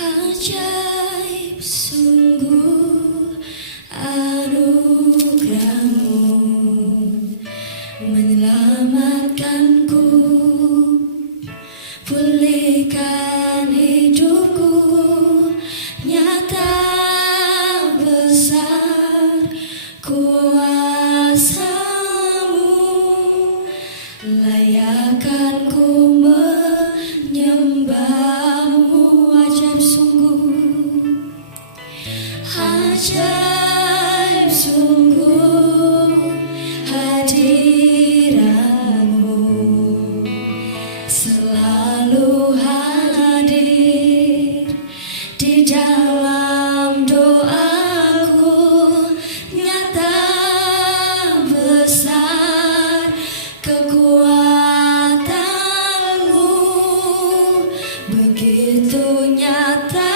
Ajaib sungguh anugerahmu menyelamatkanku, pulihkan hidupku, nyata besar kuasa-Mu, layakkan ku menyembah-Mu. Ajaib sungguh hadirat-Mu, selalu hadir di dalam doaku, nyata besar kekuatan-Mu, begitu nyata.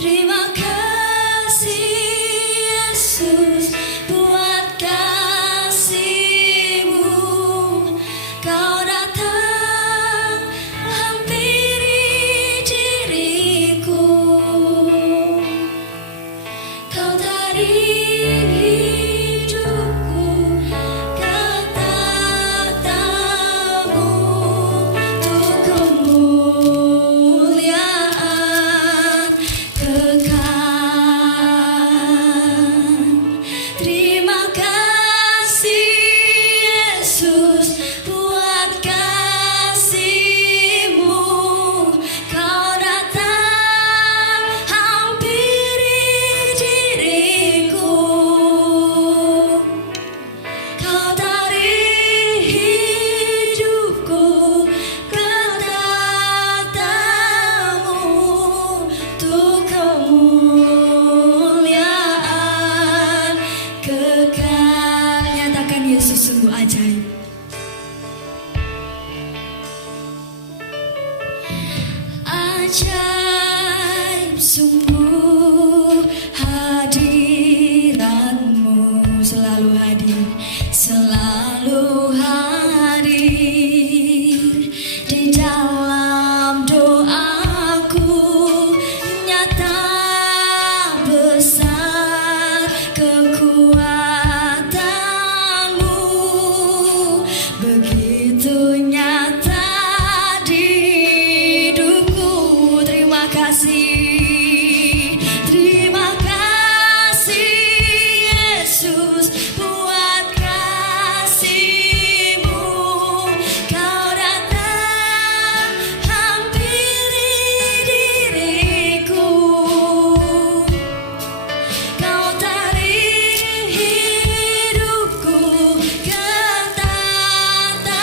Terima kasih Yesus buat kasih-Mu. Kau datang hampiri diriku, Kau tarik hidupku ke tatamu, untuk kemuliaan terima kasih Yesus buat kasih-Mu. Kau datang hampiri diriku, Kau tarik hidupku ke tatamu, untuk kemuliaan kekal. Nyatakan Yesus sungguh ajaib. Ajaib sungguh hadirat-Mu, selalu hadir, selalu hadir di dalam doaku, nyata besar kekuatan-Mu, begitu nyata di hidupku. Terima kasih, terima kasih Yesus buat kasih-Mu. Kau datang hampiri diriku, Kau tarik hidupku ke tatamu,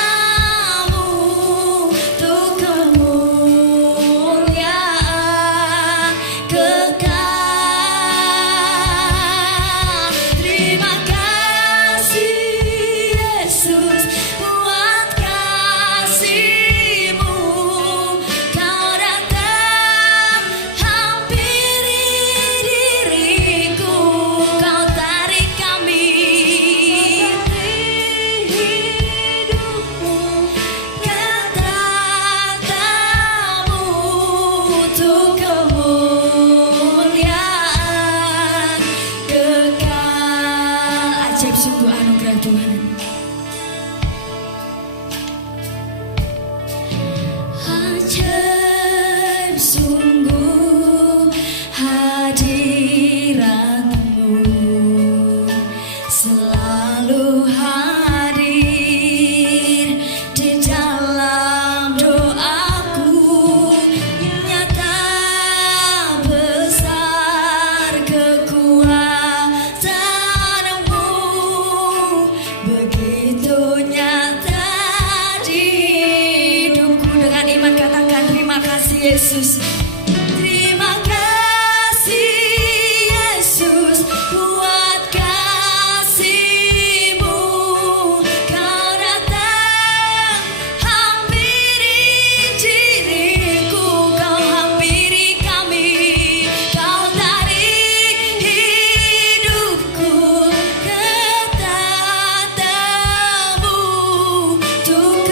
untuk kemuliaan kekal. Terima kasih Yesus buat kasih-Mu. Kau datang hampiri diriku, Kau tarik kami, hidupku ke tatamu, untuk kemuliaan kekal. Ajaib sungguh anugerah Tuhan. Ajaib sungguh hadirat-Mu, selalu hadir di dalam doaku, nyata besar kekuatan-Mu, begitu nyata di hidupku. Dengan iman katakan terima kasih Yesus. Terima kasih Yesus buat kasih-Mu. Kau datang hampiri diriku, Kau hampiri kami, Kau tarik hidupku ke tatamu, untuk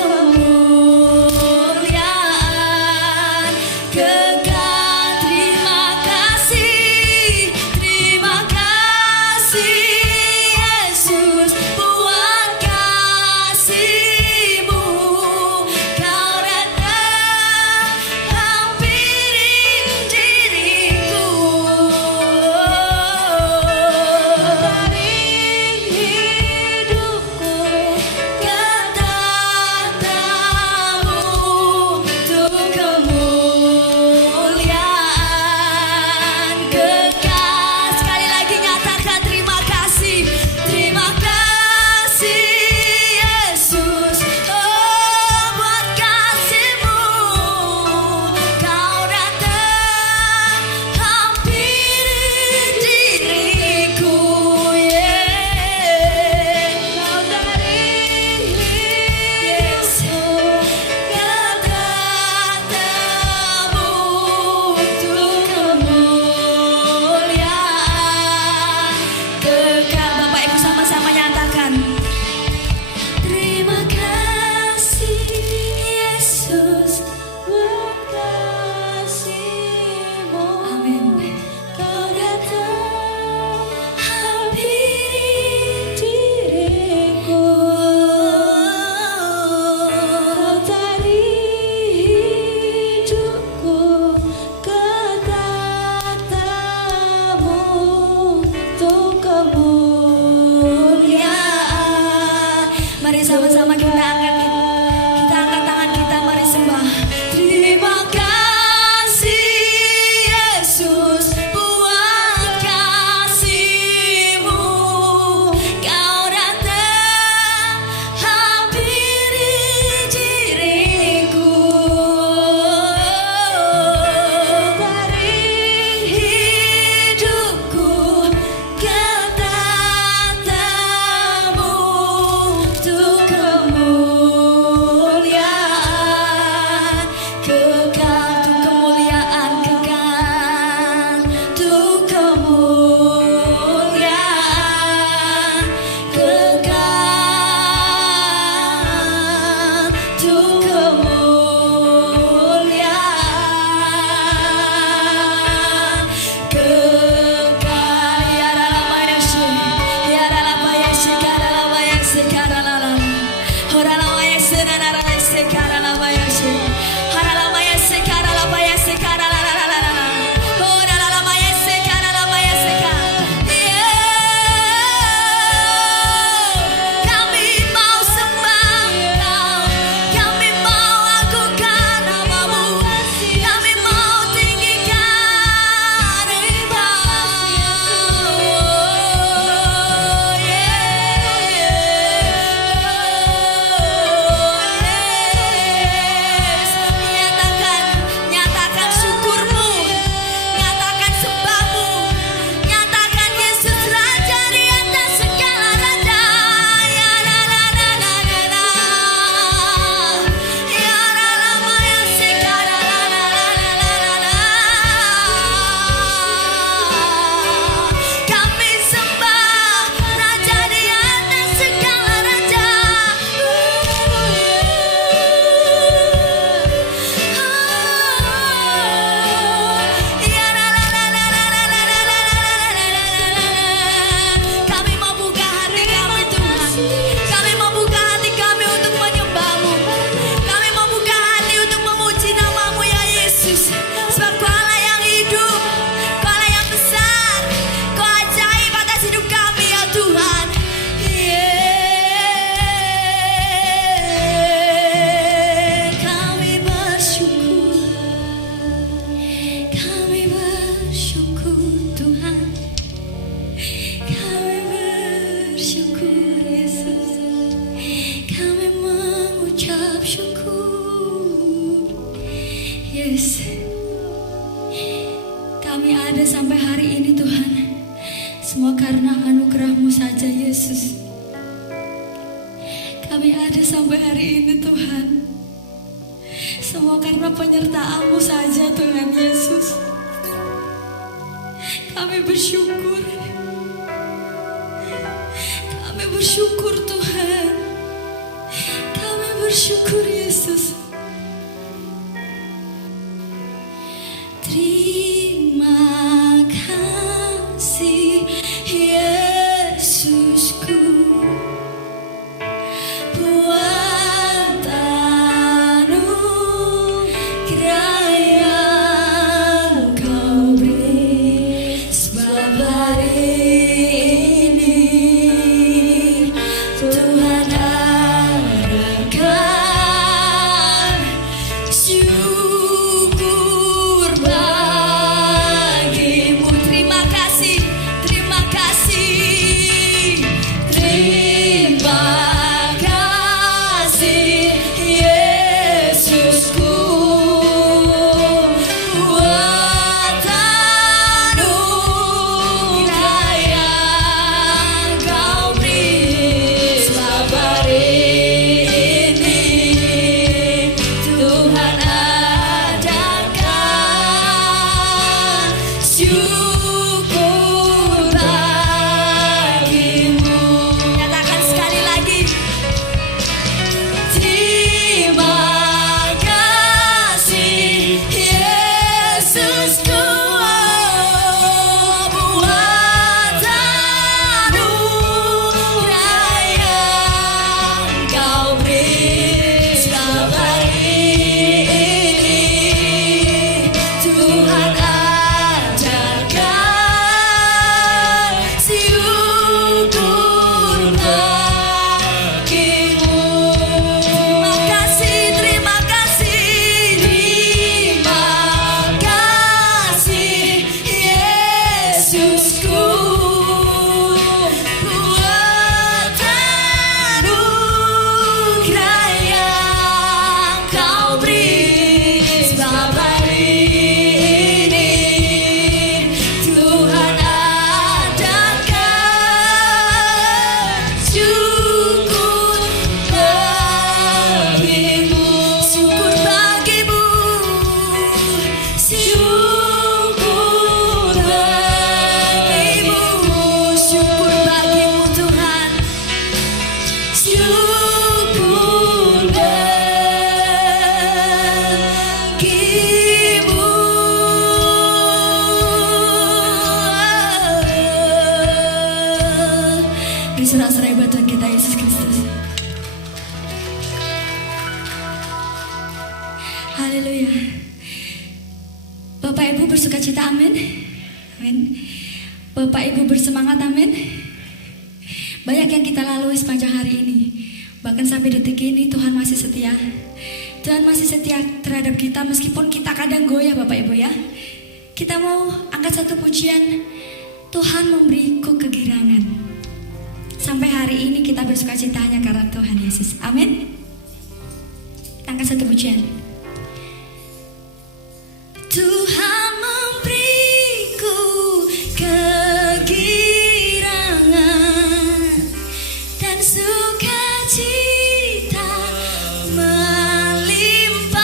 Semua karena anugerah-Mu saja Yesus. Kami ada sampai hari ini Tuhan. Semua karena penyertaan-Mu saja Tuhan Yesus. Kami bersyukur. Kami bersyukur Tuhan. Kami bersyukur Yesus. Terima kasih Yesusku buat anugerah yang Kau beri. Sebab hari ini Tuhan adakan syukur bagimu. Terima kasih, terima kasih, terima kasih Yesusku buat anugerah yang Kau beri. Sebab hari ini Tuhan adakan syukur bagimu. Nyatakan sekali lagi. Terima kasih Yesusku buat anugerah yang Kau beri. Sebab hari ini Tuhan adakan syukur bagimu. Terima kasih, terima kasih, terima kasih Yesusku buat anugerah yang Kau beri. Sebab hari ini Tuhan adakan syukur bagimu. Syukur bagimu, syukur bagimu, syukur bagimu Tuhan. Syukur bagimu. Bersorak-sorai buat Tuhan kita Yesus Kristus. Haleluya. Bapak Ibu bersukacita, amin. Amin. Bapak Ibu bersemangat, amin. Banyak yang kita lalui sepanjang hari ini. Bahkan sampai detik ini Tuhan masih setia. Tuhan masih setia terhadap kita meskipun kita kadang goyah Bapak Ibu ya. Kita mau angkat satu pujian. Tuhan memberiku kegirangan. Sampai hari ini kita bersukacita hanya karena Tuhan Yesus. Amin. Angkat satu pujian. Tuhan memberiku kegirangan dan sukacita melimpah,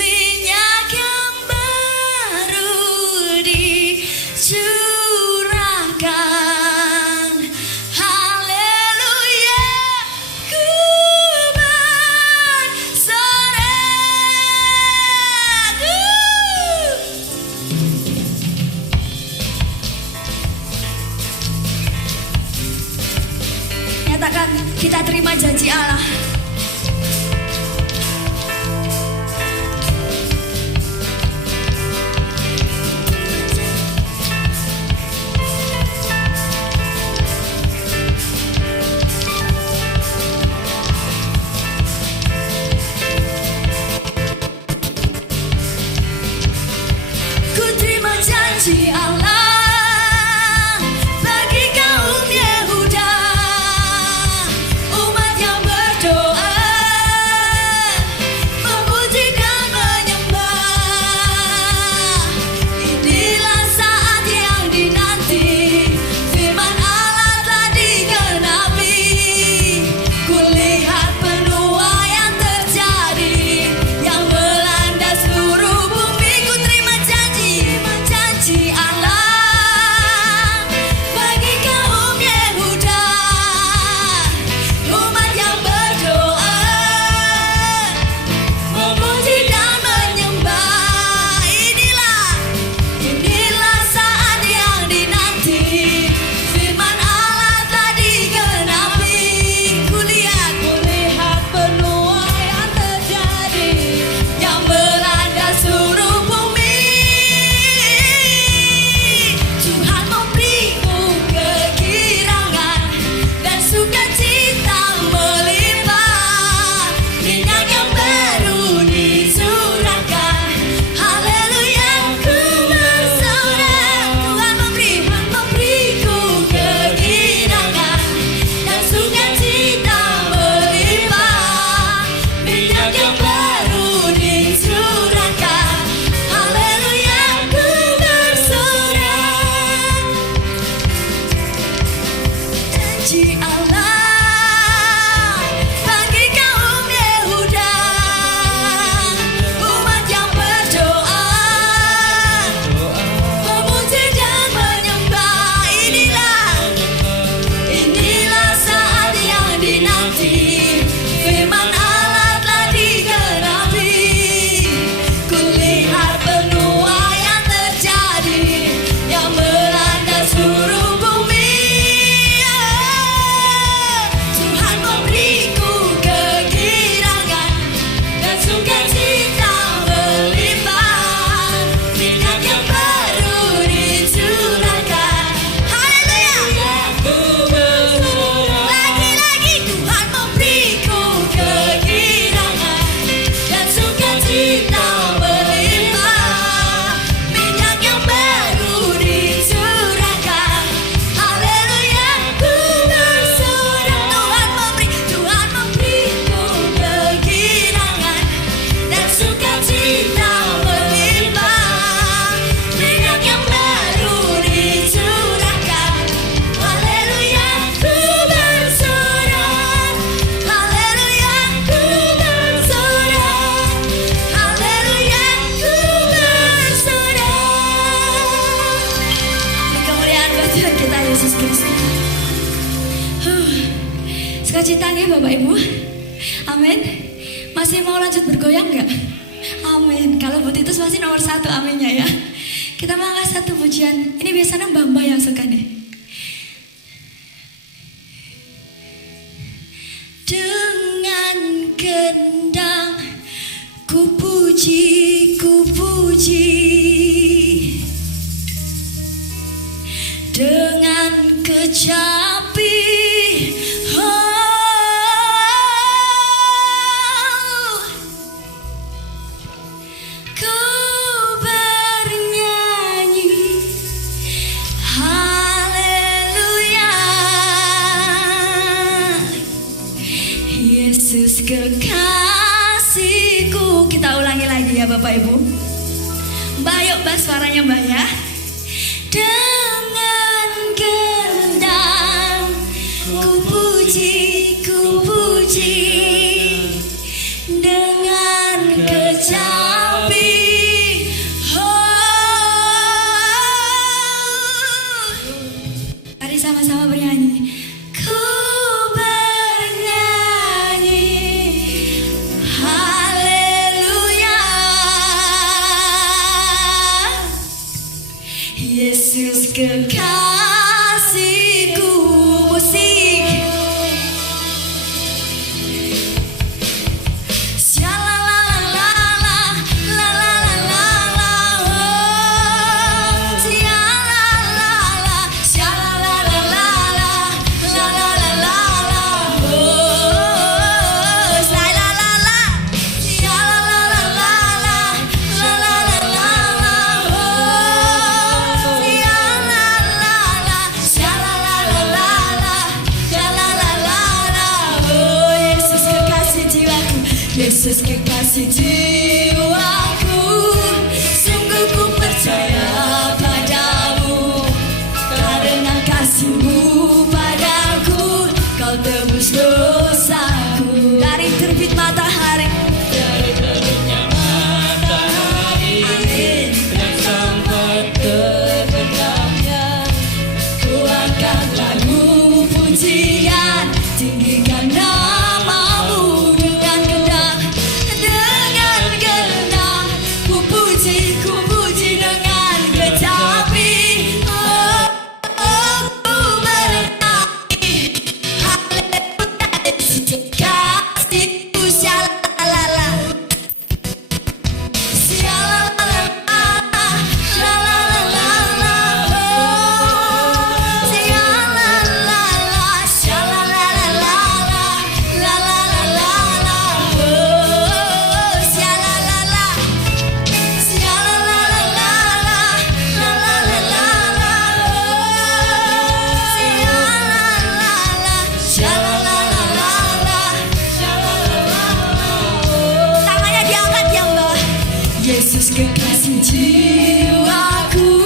minyak yang baru dicurahkan. Haleluya, ku Nyatakan kita terima janji Allah. Ku terima janji Allah. Bagi kaum Yehuda, umat yang berdoa. Tuhan kita Yesus Kristus. Sukacitanya Bapak Ibu. Amin. Masih mau lanjut bergoyang nggak? Amin. Kalau Bu Titus masih nomor 1, aminnya ya. Kita mau angkat satu pujian. Ini biasanya Mbak yang suka nih. Dengan kendang ku puji, dengan kecapi, ku bernyanyi haleluya. Yesus kekasihku. Kita ulangi lagi ya Bapak Ibu. Mbak, yuk Mbak, suaranya Mbak ya. Dengan kendang ku puji, dengan kecapi, mari sama-sama bernyanyi. Ku bernyanyi haleluya. Yesus kekasihku. Musik. Syalalala, lalalala, oh. Syalalala, syalalala, lalalala, oh. Syalalala, syalalala, lalalala, oh. Yesus kekasih jiwaku, sungguh ku percaya padamu, karena kasih-Mu padaku, Kau tebus dosaku. Dari terbit matahari, dari terbitnya matahari, amin, dan sampai terbenamnya, ku angkat lagu pujian, tinggikan nama-Mu. Yesus kekasih jiwaku,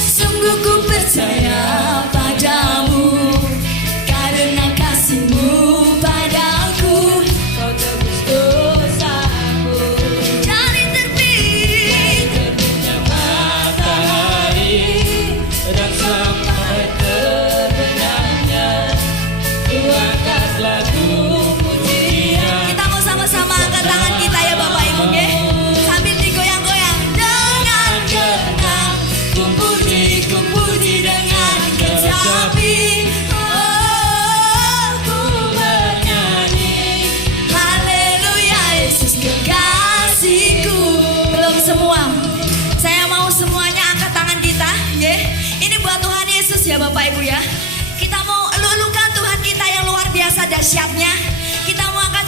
sungguh ku percaya padamu, karena kasih-Mu padaku, Kau tebus dosaku. dari Terbitnya matahari, dan sampai terbenamnya, ku angkat lagu pujian. Kita mau sama-sama angkat tangan kita ya Bapak Ibu ya. Sambil digoyang-goyang. Dengan kendang ku puji dengan kecapi, oh ku bernyanyi haleluya. Yesus kekasihku. Belum semua. Saya mau semuanya angkat tangan kita ya. Ini buat Tuhan Yesus ya Bapak Ibu ya. Kita mau lulukan Tuhan kita yang luar biasa dahsyatnya. Kita mau angkat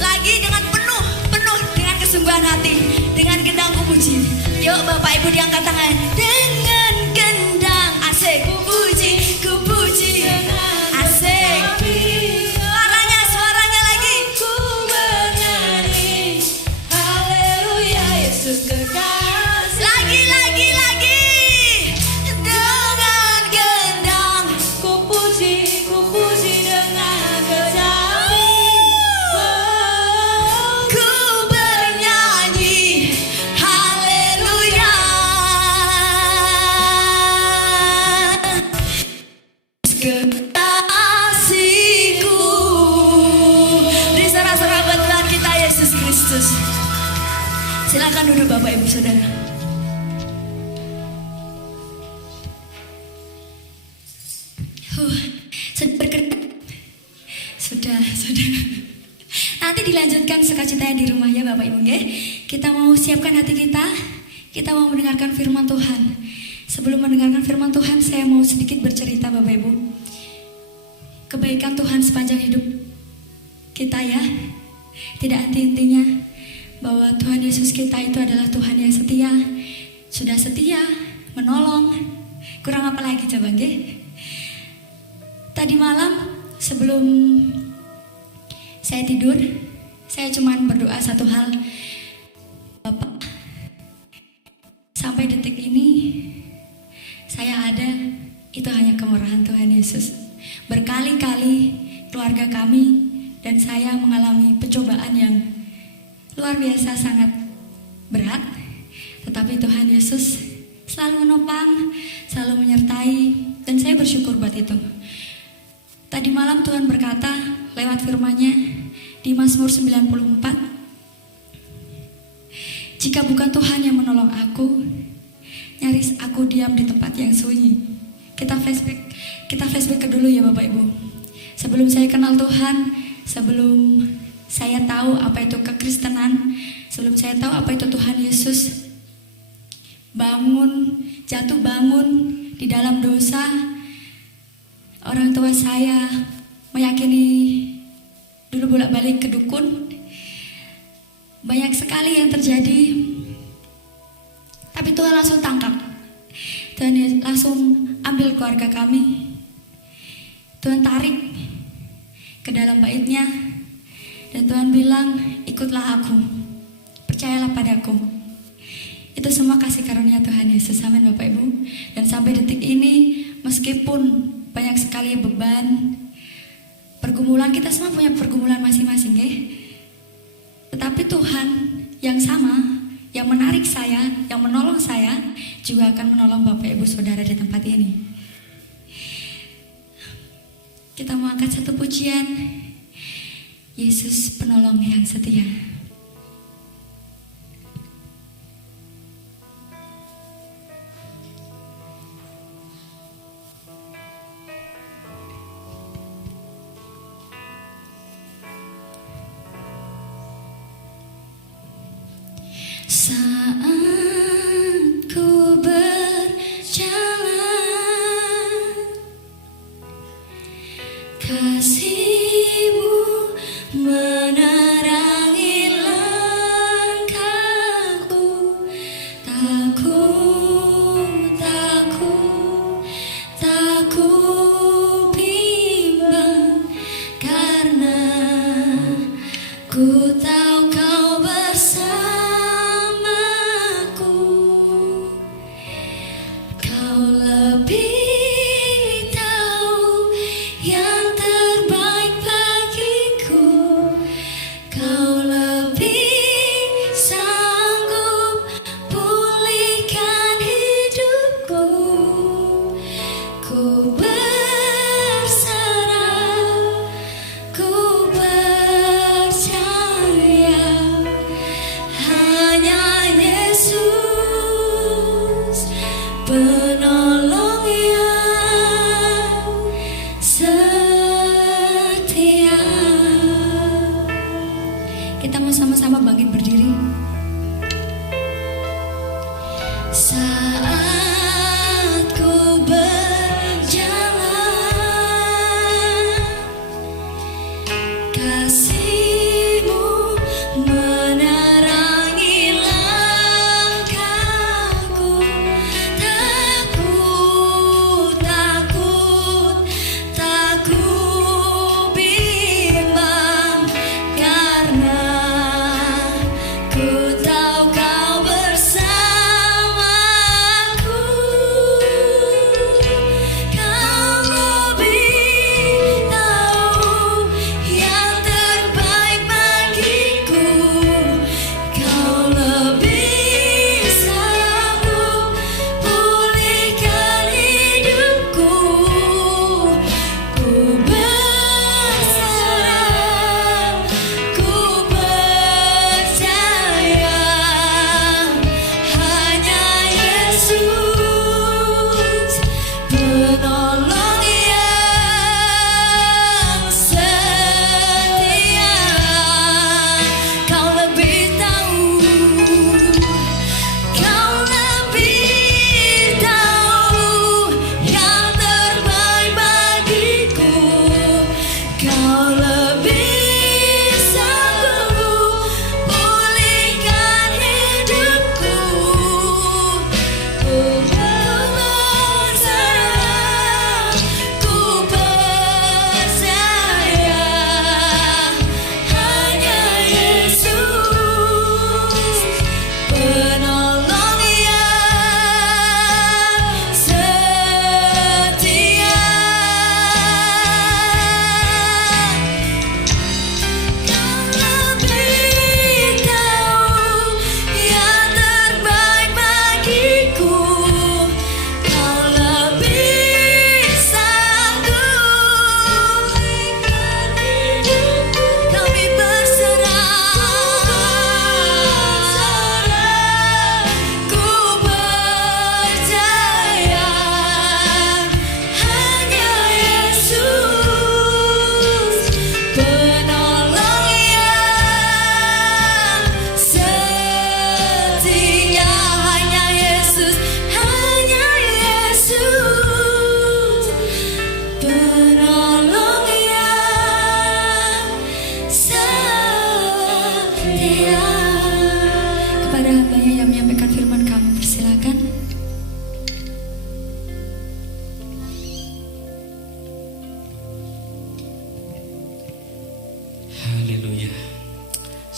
lagi dengan penuh dengan kesungguhan hati, dengan kendang ku puji. Yuk Bapak Ibu diangkat tangan. Dengan kendang asik ku puji asik. Suaranya lagi. Ku bernyanyi haleluya. Yesus kekasih. Lagi. Dengan kendang Ku puji dengan kecapi, oh, ku bernyanyi haleluya. Silakan duduk Bapak Ibu Saudara. Sudah bergerak. Sudah. Nanti dilanjutkan sukacitanya di rumah ya Bapak Ibu nggih. Kita mau siapkan hati kita. Kita mau mendengarkan firman Tuhan. Sebelum mendengarkan firman Tuhan, saya mau sedikit bercerita Bapak Ibu. Kebaikan Tuhan sepanjang hidup kita ya. Tidak henti-hentinya bahwa Tuhan Yesus kita itu adalah Tuhan yang setia. Sudah setia, menolong. Kurang apa lagi coba nggih? Tadi malam sebelum saya tidur, saya cuma berdoa satu hal. Bapak, sampai detik ini saya ada, itu hanya kemurahan Tuhan Yesus. Berkali-kali keluarga kami dan saya mengalami pencobaan yang luar biasa sangat berat. Tetapi Tuhan Yesus selalu menopang, selalu menyertai, dan saya bersyukur buat itu. Tadi malam Tuhan berkata lewat firman-Nya di Mazmur 94, jika bukan Tuhan yang menolong aku, nyaris aku diam di tempat yang sunyi. Kita flashback ke dulu ya Bapak Ibu. Sebelum saya kenal Tuhan, sebelum saya tahu apa itu kekristenan, sebelum saya tahu apa itu Tuhan Yesus, jatuh bangun di dalam dosa. Orang tua saya meyakini dulu bolak-balik ke dukun. Banyak sekali yang terjadi. Tapi Tuhan langsung tangkap. Tuhan langsung ambil keluarga kami. Tuhan tarik ke dalam bait-Nya. Dan Tuhan bilang, ikutlah aku. Percayalah padaku. Itu semua kasih karunia Tuhan Yesus. Amin Bapak Ibu. Dan sampai detik ini, meskipun banyak sekali beban, pergumulan, kita semua punya pergumulan masing-masing ya. Tetapi Tuhan yang sama, yang menarik saya, yang menolong saya, juga akan menolong Bapak Ibu Saudara di tempat ini. Kita mau angkat satu pujian, Yesus penolong yang setia. Saat ku berjalan, kasih-Mu menerangi langkahku. Tak ku bimbang, karena ku tahu Kau bersama. Penolong yang setia. Kita mau sama-sama bangkit berdiri. Saat ku berjalan,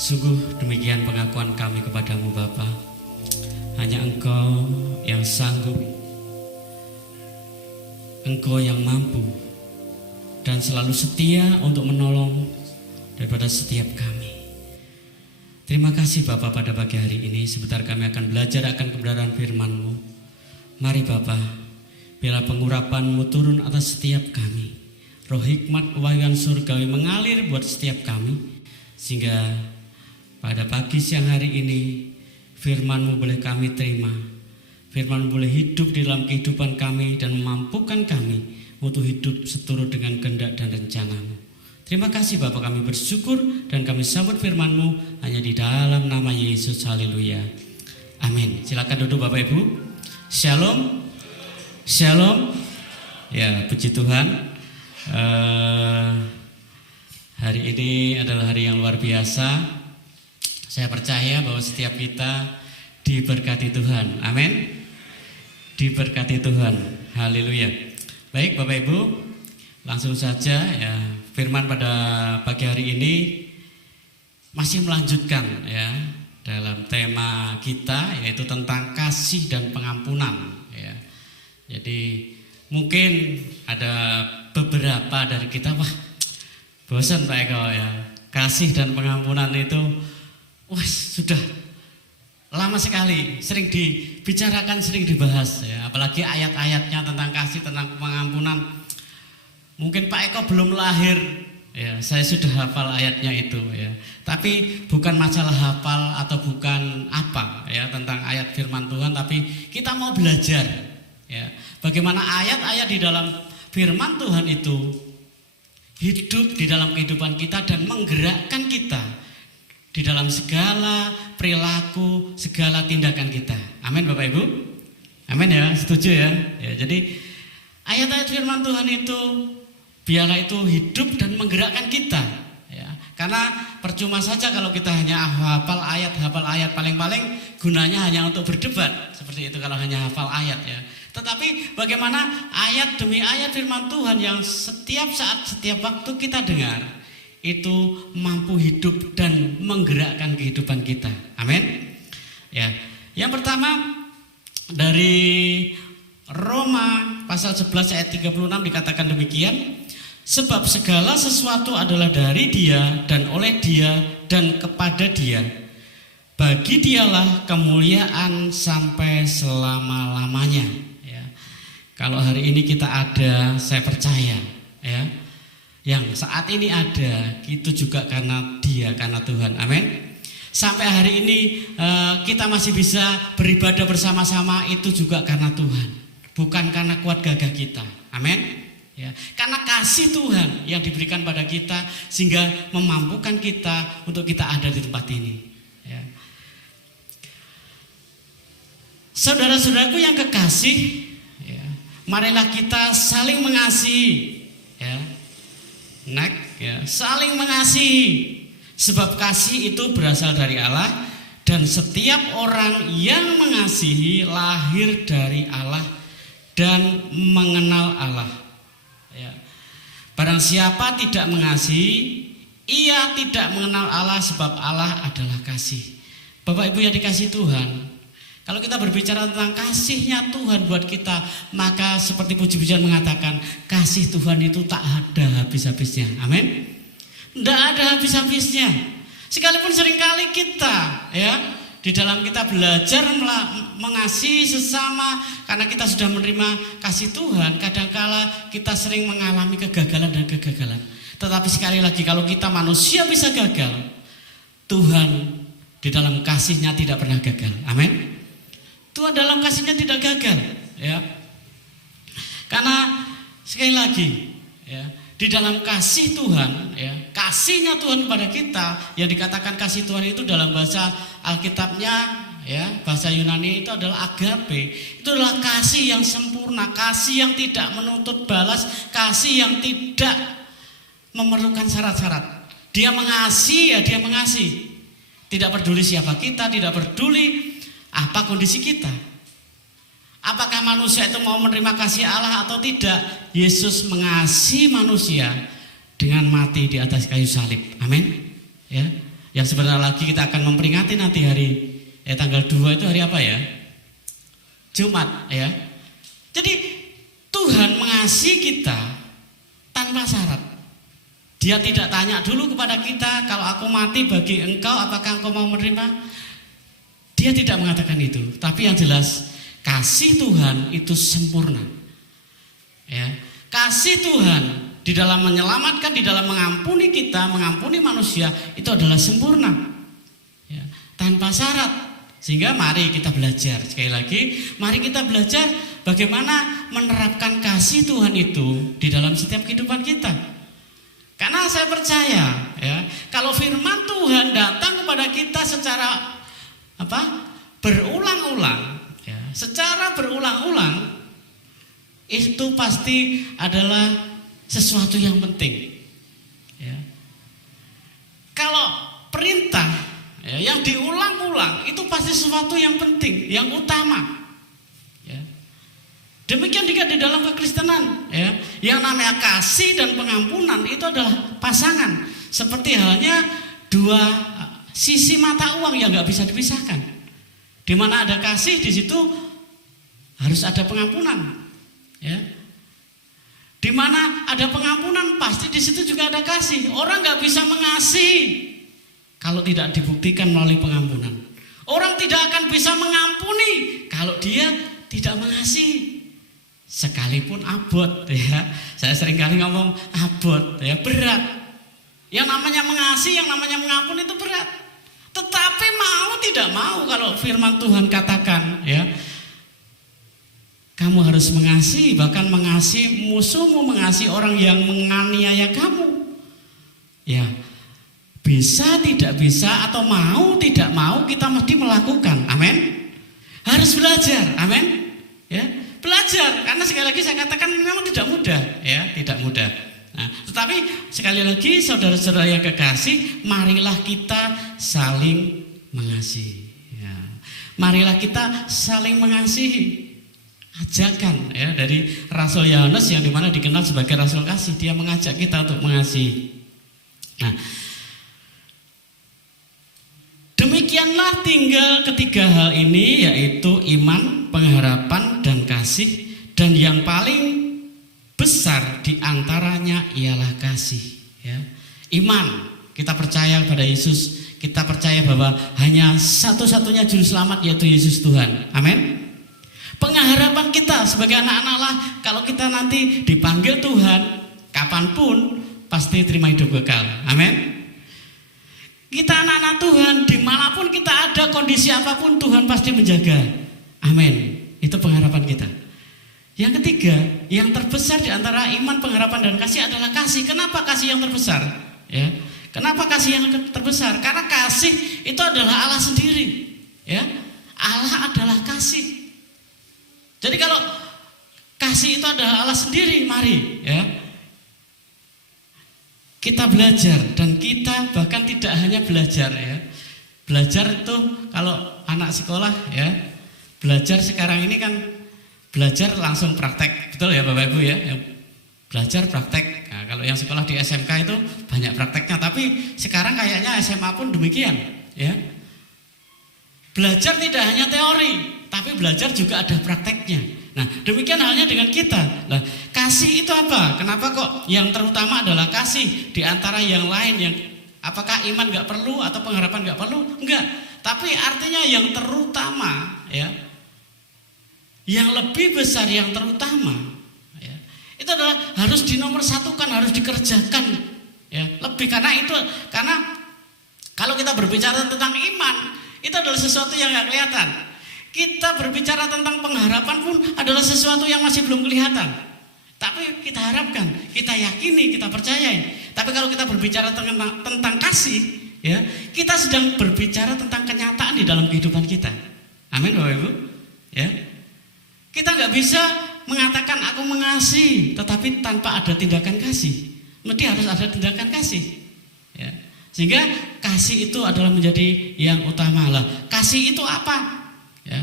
Sungguh demikian pengakuan kami kepadamu Bapa. Hanya Engkau yang sanggup, Engkau yang mampu dan selalu setia untuk menolong daripada setiap kami. Terima kasih Bapa pada pagi hari ini. Sebentar kami akan belajar akan kebenaran firman-Mu. Mari Bapa, biarlah pengurapan-Mu turun atas setiap kami. Roh hikmat kewahyuan surgawi mengalir buat setiap kami, sehingga pada pagi siang hari ini firman-Mu boleh kami terima. Firman-Mu boleh hidup di dalam kehidupan kami dan memampukan kami untuk hidup seturut dengan kehendak dan rencana-Mu. Terima kasih Bapa, kami bersyukur dan kami sambut firman-Mu hanya di dalam nama Yesus. Haleluya. Amin. Silakan duduk Bapak Ibu. Shalom. Shalom. Ya, puji Tuhan. Hari ini adalah hari yang luar biasa. Saya percaya bahwa setiap kita diberkati Tuhan. Amin. Diberkati Tuhan. Haleluya. Baik Bapak Ibu, langsung saja ya. Firman pada pagi hari ini masih melanjutkan ya dalam tema kita, yaitu tentang kasih dan pengampunan ya. Jadi mungkin ada beberapa dari kita, wah bosan Pak Eko ya, kasih dan pengampunan itu wah sudah lama sekali, sering dibicarakan, sering dibahas ya. Apalagi ayat-ayatnya tentang kasih, tentang pengampunan. Mungkin Pak Eko belum lahir ya, saya sudah hafal ayatnya itu ya. Tapi bukan masalah hafal atau bukan apa ya tentang ayat firman Tuhan, tapi kita mau belajar ya, bagaimana ayat-ayat di dalam firman Tuhan itu hidup di dalam kehidupan kita dan menggerakkan kita di dalam segala perilaku, segala tindakan kita. Amin Bapak Ibu. Amin ya, setuju ya. Ya, jadi ayat-ayat firman Tuhan itu biarlah itu hidup dan menggerakkan kita ya. Karena percuma saja kalau kita hanya hafal ayat, paling-paling gunanya hanya untuk berdebat seperti itu kalau hanya hafal ayat ya. Tetapi bagaimana ayat demi ayat firman Tuhan yang setiap saat, setiap waktu kita dengar itu mampu hidup dan menggerakkan kehidupan kita. Amin. Ya. Yang pertama dari Roma pasal 11 ayat 36 dikatakan demikian, sebab segala sesuatu adalah dari Dia dan oleh Dia dan kepada Dia. Bagi Dialah kemuliaan sampai selama-lamanya. Ya. Kalau hari ini kita ada, saya percaya ya, yang saat ini ada itu juga karena Dia, karena Tuhan. Amin. Sampai hari ini kita masih bisa beribadah bersama-sama itu juga karena Tuhan, bukan karena kuat gagah kita. Amin. Ya, karena kasih Tuhan yang diberikan pada kita sehingga memampukan kita untuk kita ada di tempat ini. Ya. Saudara-saudaraku yang kekasih, ya, marilah kita saling mengasihi. Ya. Ya, saling mengasihi, sebab kasih itu berasal dari Allah dan setiap orang yang mengasihi lahir dari Allah dan mengenal Allah. Ya. Barang siapa tidak mengasihi, ia tidak mengenal Allah, sebab Allah adalah kasih. Bapak Ibu yang dikasihi Tuhan, kalau kita berbicara tentang kasihnya Tuhan buat kita, maka seperti puji-pujian mengatakan, kasih Tuhan itu tak ada habis-habisnya. Amin. Tidak ada habis-habisnya. Sekalipun seringkali kita ya di dalam kita belajar mengasihi sesama karena kita sudah menerima kasih Tuhan, kadangkala kita sering mengalami kegagalan dan kegagalan. Tetapi sekali lagi, kalau kita manusia bisa gagal, Tuhan di dalam kasih-Nya tidak pernah gagal. Amin. Tuhan dalam kasih-Nya tidak gagal ya. Karena sekali lagi ya, di dalam kasih Tuhan ya, kasih-Nya Tuhan kepada kita, yang dikatakan kasih Tuhan itu dalam bahasa Alkitabnya ya, bahasa Yunani itu adalah agape. Itu adalah kasih yang sempurna, kasih yang tidak menuntut balas, kasih yang tidak memerlukan syarat-syarat. Dia mengasihi ya, dia mengasihi. Tidak peduli siapa kita, tidak peduli apa kondisi kita. Apakah manusia itu mau menerima kasih Allah atau tidak, Yesus mengasihi manusia dengan mati di atas kayu salib. Amin. Ya. Yang sebentar lagi kita akan memperingati nanti hari tanggal 2 itu hari apa ya? Jumat ya. Jadi Tuhan mengasihi kita tanpa syarat. Dia tidak tanya dulu kepada kita, kalau aku mati bagi engkau apakah engkau mau menerima? Dia tidak mengatakan itu. Tapi yang jelas kasih Tuhan itu sempurna. Ya. Kasih Tuhan di dalam menyelamatkan, di dalam mengampuni kita, mengampuni manusia itu adalah sempurna, ya, tanpa syarat. Sehingga mari kita belajar, sekali lagi, mari kita belajar bagaimana menerapkan kasih Tuhan itu di dalam setiap kehidupan kita. Karena saya percaya, ya, kalau firman Tuhan datang kepada kita secara berulang-ulang, ya, secara berulang-ulang, itu pasti adalah sesuatu yang penting. Ya. Kalau perintah yang diulang-ulang itu pasti sesuatu yang penting, yang utama. Ya. Demikian juga di dalam kekristenan, ya, yang namanya kasih dan pengampunan itu adalah pasangan. Seperti halnya dua sisi mata uang yang nggak bisa dipisahkan. Di mana ada kasih, di situ harus ada pengampunan. Ya. Di mana ada pengampunan, pasti di situ juga ada kasih. Orang nggak bisa mengasihi kalau tidak dibuktikan melalui pengampunan. Orang tidak akan bisa mengampuni kalau dia tidak mengasihi. Sekalipun abot, ya. Saya sering kali ngomong abot, ya, berat. Yang namanya mengasihi, yang namanya mengampuni itu berat. Tetapi mau tidak mau, kalau firman Tuhan katakan, ya, kamu harus mengasihi, bahkan mengasihi musuhmu, mengasihi orang yang menganiaya kamu. Ya, bisa tidak bisa atau mau tidak mau kita mesti melakukan. Amin. Harus belajar. Amin. Ya, belajar. Karena sekali lagi saya katakan memang tidak mudah, ya, tidak mudah. Nah, tetapi sekali lagi saudara-saudara yang kekasih, marilah kita saling mengasihi. Ya. Marilah kita saling mengasihi. Ajakan, ya, dari Rasul Yohanes yang dimana dikenal sebagai Rasul Kasih, dia mengajak kita untuk mengasihi. Nah, demikianlah tinggal ketiga hal ini, yaitu iman, pengharapan, dan kasih. Dan yang paling besar diantaranya ialah kasih. Ya. Iman, kita percaya kepada Yesus, kita percaya bahwa hanya satu-satunya juru selamat, yaitu Yesus Tuhan. Amin. Pengharapan kita sebagai anak-anak Allah, kalau kita nanti dipanggil Tuhan, kapanpun pasti terima hidup kekal. Amin. Kita anak-anak Tuhan, dimanapun kita ada, kondisi apapun, Tuhan pasti menjaga. Amin. Itu pengharapan kita. Yang ketiga, yang terbesar di antara iman, pengharapan, dan kasih adalah kasih. Kenapa kasih yang terbesar? Ya. Kenapa kasih yang terbesar? Karena kasih itu adalah Allah sendiri. Ya. Allah adalah kasih. Jadi kalau kasih itu adalah Allah sendiri, mari, ya, kita belajar. Dan kita bahkan tidak hanya belajar, ya. Belajar itu kalau anak sekolah, ya, belajar sekarang ini kan belajar langsung praktek, betul ya Bapak Ibu, ya. Belajar praktek. Nah, kalau yang sekolah di SMK itu banyak prakteknya, tapi sekarang kayaknya SMA pun demikian, ya. Belajar tidak hanya teori, tapi belajar juga ada prakteknya. Nah, demikian halnya dengan kita. Nah, kasih itu apa? Kenapa kok yang terutama adalah kasih di antara yang lain? Yang apakah iman nggak perlu atau pengharapan nggak perlu? Enggak. Tapi artinya yang terutama, ya, yang lebih besar, yang terutama, ya, itu adalah harus dinomorsatukan, harus dikerjakan, ya, lebih. Karena kalau kita berbicara tentang iman, itu adalah sesuatu yang nggak kelihatan. Kita berbicara tentang pengharapan pun adalah sesuatu yang masih belum kelihatan. Tapi kita harapkan, kita yakini, kita percayai. Tapi kalau kita berbicara tentang kasih, ya, kita sedang berbicara tentang kenyataan di dalam kehidupan kita. Amin, Bapak Ibu. Ya, kita nggak bisa mengatakan aku mengasihi, tetapi tanpa ada tindakan kasih. Mesti harus ada tindakan kasih. Ya. Sehingga kasih itu adalah menjadi yang utama lah. Kasih itu apa? Ya.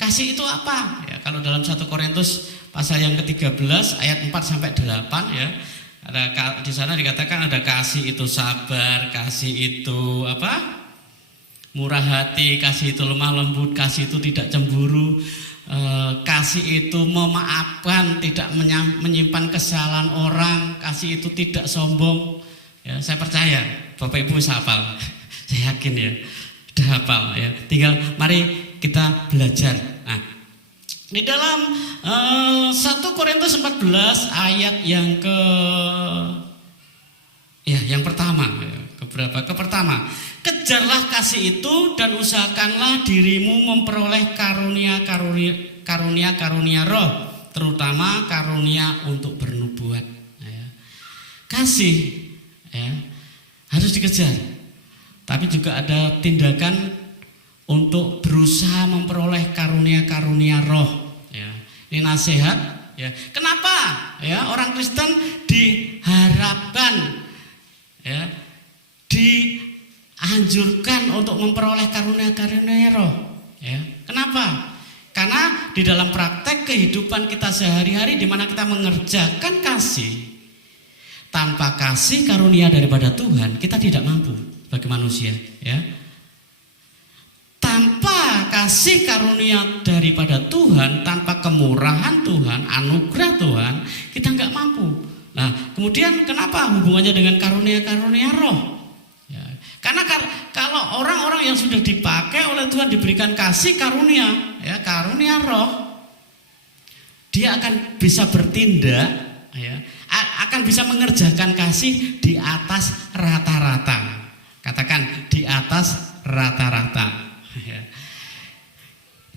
Kasih itu apa? Ya, kalau dalam 1 Korintus pasal yang ke-13 ayat 4 sampai 8, ya. Di sana dikatakan ada kasih itu sabar, kasih itu apa? Murah hati, kasih itu lemah lembut, kasih itu tidak cemburu, kasih itu memaafkan, tidak menyimpan kesalahan orang, kasih itu tidak sombong. Ya, saya percaya Bapak Ibu bisa hafal. Saya yakin ya, udah hafal ya. Tinggal mari kita belajar. Nah, di dalam 1 Korintus 14 ayat yang pertama, pertama, kejarlah kasih itu dan usahakanlah dirimu memperoleh karunia roh, terutama karunia untuk bernubuat. Ya. Kasih ya, harus dikejar, tapi juga ada tindakan untuk berusaha memperoleh karunia roh. Ya. Ini nasihat. Ya. Kenapa? Ya, orang Kristen diharapkan, ya, dianjurkan untuk memperoleh karunia roh. Ya. Kenapa? Karena di dalam praktek kehidupan kita sehari-hari, di mana kita mengerjakan kasih, tanpa kasih karunia daripada Tuhan, kita tidak mampu sebagai manusia. Ya. Tanpa kasih karunia daripada Tuhan, tanpa kemurahan Tuhan, anugerah Tuhan, kita nggak mampu. Nah, kemudian kenapa hubungannya dengan karunia roh? Ya, karena kalau orang-orang yang sudah dipakai oleh Tuhan, diberikan kasih karunia, ya, karunia roh, dia akan bisa bertindak, ya, akan bisa mengerjakan kasih di atas rata-rata. Katakan di atas rata-rata. Ya.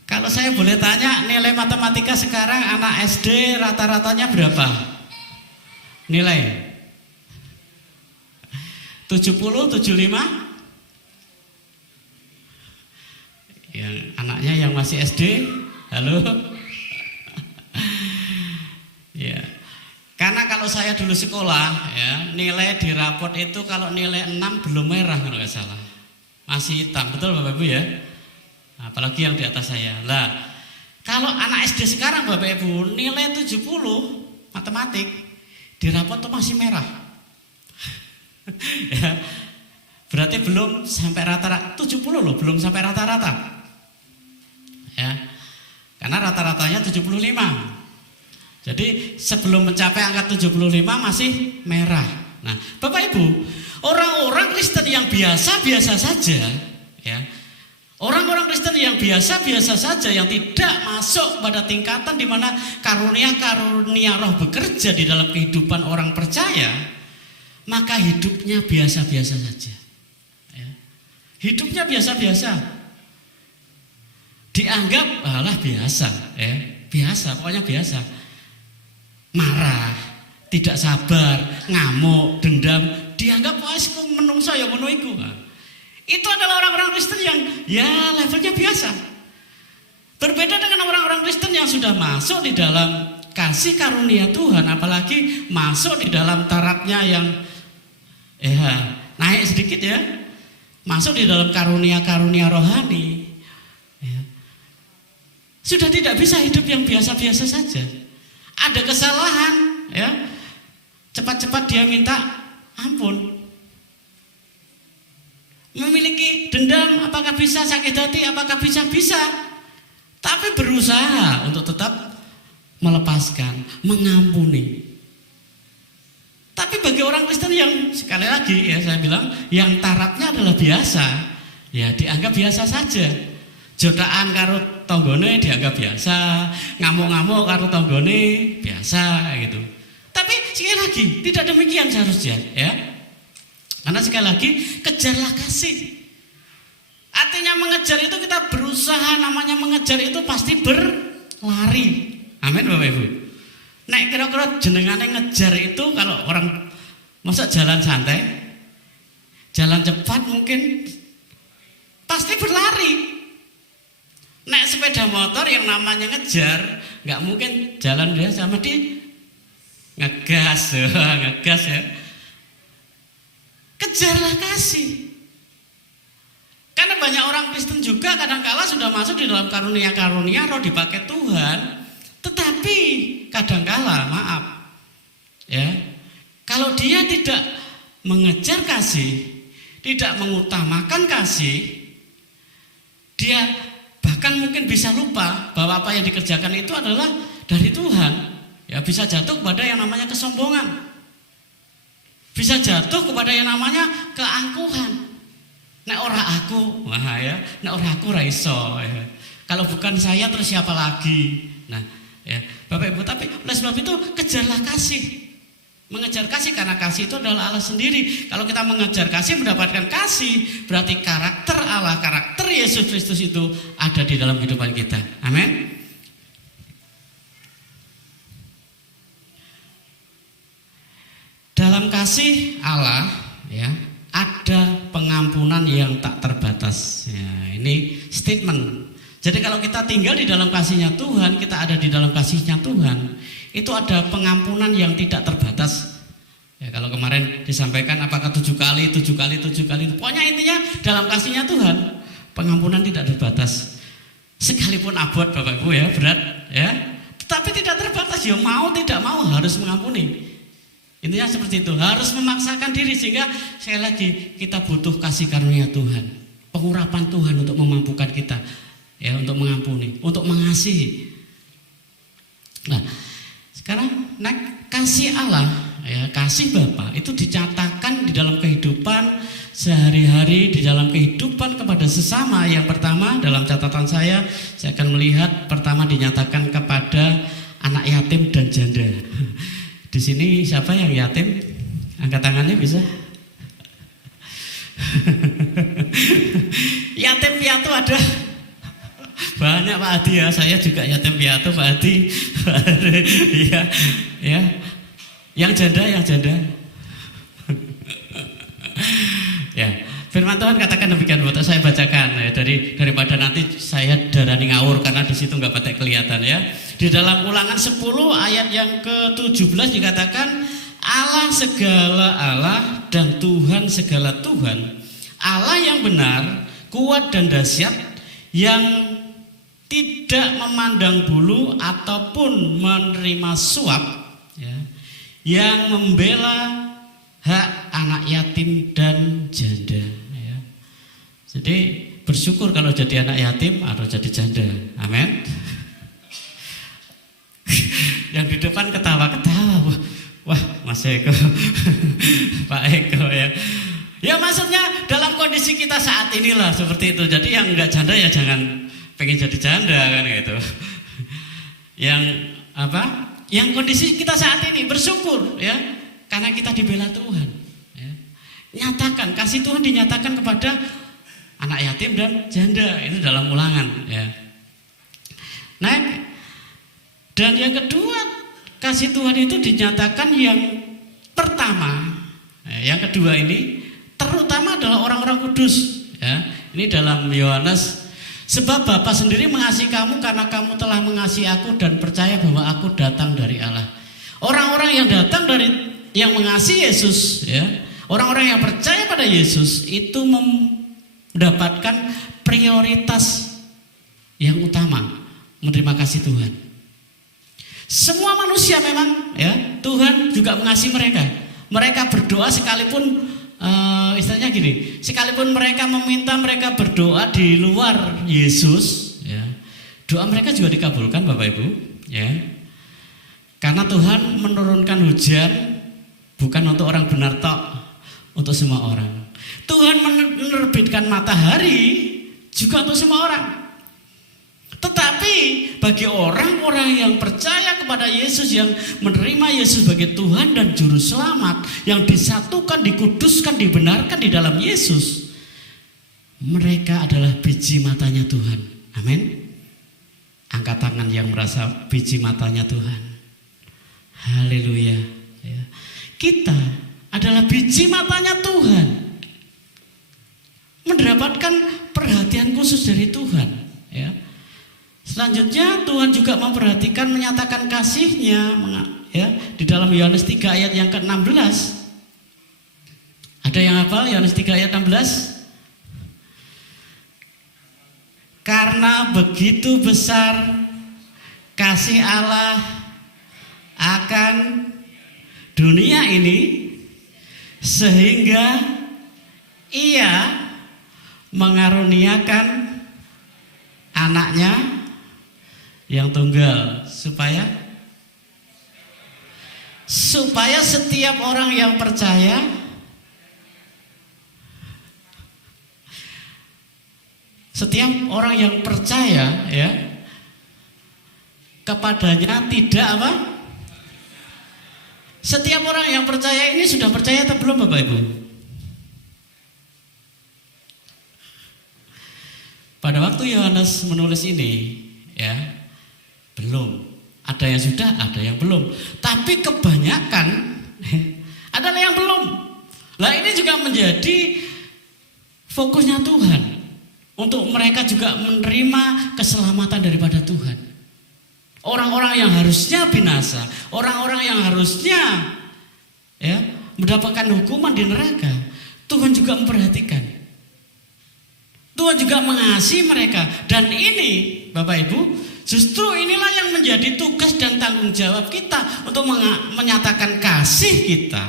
Kalau saya boleh tanya, nilai matematika sekarang anak SD rata-ratanya berapa? Nilai 70, 75? Yang anaknya yang masih SD, halo? Ya. Karena kalau saya dulu sekolah, ya, nilai di rapot itu kalau nilai 6 belum merah kalau nggak salah. Masih hitam, betul Bapak Ibu ya? Apalagi yang di atas saya. Lah, kalau anak SD sekarang Bapak Ibu nilai 70 matematik di rapot tuh masih merah. Ya. Berarti belum sampai rata-rata 70 loh, belum sampai rata-rata. Ya. Karena rata-ratanya 75. Jadi sebelum mencapai angka 75 masih merah. Nah, Bapak Ibu, orang-orang Kristen yang biasa-biasa saja, ya, orang-orang Kristen yang biasa-biasa saja, yang tidak masuk pada tingkatan di mana karunia roh bekerja di dalam kehidupan orang percaya, maka hidupnya biasa-biasa saja. Ya. Hidupnya biasa-biasa, dianggap alah biasa, ya, biasa, pokoknya biasa. Marah, tidak sabar, ngamuk, dendam, dianggap wis menungso ya ngono iku. Itu adalah orang-orang Kristen yang ya levelnya biasa. Berbeda dengan orang-orang Kristen yang sudah masuk di dalam kasih karunia Tuhan, apalagi masuk di dalam tarafnya yang naik sedikit ya. Masuk di dalam karunia rohani. Ya. Sudah tidak bisa hidup yang biasa-biasa saja. Ada kesalahan, ya, cepat-cepat dia minta ampun. Memiliki dendam, apakah bisa? Sakit hati, apakah bisa? Bisa. Tapi berusaha untuk tetap melepaskan, mengampuni. Tapi bagi orang Kristen yang sekali lagi ya saya bilang, yang tarafnya adalah biasa, ya dianggap biasa saja. Jotaan karo tonggone dianggap biasa, ngamuk-ngamuk karo tonggone biasa gitu. Tapi sekali lagi tidak demikian seharusnya, ya. Karena sekali lagi kejarlah kasih. Artinya mengejar itu kita berusaha, namanya mengejar itu pasti berlari. Amin Bapak Ibu. Nek kira-kira jenengane ngejar itu kalau orang masa jalan santai, jalan cepat mungkin pasti berlari. Nek sepeda motor yang namanya ngejar, nggak mungkin jalan biasa, sama di ngegas, ngegas ya. Kejarlah kasih. Karena banyak orang Kristen juga kadang-kala sudah masuk di dalam karunia-karunia roh dipakai Tuhan, tetapi kadang-kala maaf, ya, kalau dia tidak mengejar kasih, tidak mengutamakan kasih, dia bahkan mungkin bisa lupa bahwa apa yang dikerjakan itu adalah dari Tuhan. Ya, bisa jatuh kepada yang namanya kesombongan. Bisa jatuh kepada yang namanya keangkuhan. Nek ora aku, wah ya, nek ora aku ra iso ya. Kalau bukan saya terus siapa lagi? Nah, ya, Bapak Ibu, tapi oleh sebab itu kejarlah kasih. Mengejar kasih karena kasih itu adalah Allah sendiri. Kalau kita mengejar kasih mendapatkan kasih, berarti karakter Allah, karakter Yesus Kristus itu ada di dalam kehidupan kita. Amin. Dalam kasih Allah ya, ada pengampunan yang tak terbatas. Ya, ini statement. Jadi kalau kita tinggal di dalam kasihnya Tuhan, kita ada di dalam kasihnya Tuhan, itu ada pengampunan yang tidak terbatas. Ya, kalau kemarin disampaikan apakah 7 kali, pokoknya intinya dalam kasihnya Tuhan, pengampunan tidak terbatas. Sekalipun abot Bapak Ibu ya, berat ya, tetapi tidak terbatas. Ya mau tidak mau harus mengampuni. Intinya seperti itu, harus memaksakan diri, sehingga sekali lagi kita butuh kasih karunia Tuhan, pengurapan Tuhan untuk memampukan kita ya, untuk mengampuni, untuk mengasihi. Nah, sekarang kasih Allah ya, kasih Bapa itu dicatatkan di dalam kehidupan sehari-hari, di dalam kehidupan kepada sesama. Yang pertama dalam catatan saya akan melihat pertama dinyatakan kepada anak yatim dan janda. Di sini siapa yang yatim? Angkat tangannya bisa. Yatim piatu ada banyak Pak Adi ya, saya juga yatim piatu Pak Adi. Iya, ya. Yang janda. Ya, firman Tuhan katakan demikian, buat saya bacakan ya, daripada nanti saya darani ngawur karena di situ nggak patek kelihatan ya. Di dalam Ulangan 10 ayat yang ke-17 dikatakan, Allah segala Allah dan Tuhan segala Tuhan, Allah yang benar, kuat dan dahsyat, yang tidak memandang bulu ataupun menerima suap ya, yang membela hak anak yatim dan janda ya. Jadi bersyukur kalau jadi anak yatim atau jadi janda. Amin. Yang di depan ketawa-ketawa. Wah, Mas Eko. Pak Eko ya. Ya maksudnya dalam kondisi kita saat inilah seperti itu. Jadi yang enggak janda ya jangan pengen jadi janda kan gitu. Yang apa? Yang kondisi kita saat ini bersyukur ya, karena kita dibela Tuhan ya. Nyatakan kasih Tuhan dinyatakan kepada anak yatim dan janda, itu dalam Ulangan ya. Nah, dan yang kedua kasih Tuhan itu dinyatakan yang pertama ya, yang kedua ini terutama adalah orang-orang kudus ya. Ini dalam Yohanes, sebab Bapa sendiri mengasihi kamu karena kamu telah mengasihi aku dan percaya bahwa aku datang dari Allah. Orang-orang yang datang dari yang mengasihi Yesus ya, orang-orang yang percaya pada Yesus itu mendapatkan prioritas yang utama, menerima kasih Tuhan. Semua manusia memang ya, Tuhan juga mengasihi mereka. Mereka berdoa sekalipun istilahnya gini, sekalipun mereka meminta, mereka berdoa di luar Yesus ya, doa mereka juga dikabulkan Bapak Ibu ya. Karena Tuhan menurunkan hujan bukan untuk orang benar tok, untuk semua orang. Tuhan menerbitkan matahari juga untuk semua orang. Tetapi bagi orang-orang yang percaya kepada Yesus, yang menerima Yesus sebagai Tuhan dan Juru Selamat, yang disatukan, dikuduskan, dibenarkan di dalam Yesus, mereka adalah biji matanya Tuhan. Amin. Angkat tangan yang merasa biji matanya Tuhan. Haleluya ya. Kita adalah biji matanya Tuhan, mendapatkan perhatian khusus dari Tuhan ya. Selanjutnya Tuhan juga memperhatikan, menyatakan kasih-Nya ya, di dalam Yohanes 3 ayat yang ke-16. Ada yang hafal Yohanes 3 ayat 16? Karena begitu besar kasih Allah akan dunia ini sehingga Ia mengaruniakan anaknya yang tunggal supaya setiap orang yang percaya ya kepadanya tidak apa? Setiap orang yang percaya ini sudah percaya atau belum Bapak Ibu? Pada waktu Yohanes menulis ini ya belum. Ada yang sudah, ada yang belum. Tapi kebanyakan adalah yang belum. Lah ini juga menjadi fokusnya Tuhan untuk mereka juga menerima keselamatan daripada Tuhan. Orang-orang yang harusnya binasa, orang-orang yang harusnya ya mendapatkan hukuman di neraka, Tuhan juga memperhatikan. Tuhan juga mengasihi mereka. Dan ini Bapak Ibu, justru inilah yang menjadi tugas dan tanggung jawab kita untuk menyatakan kasih kita,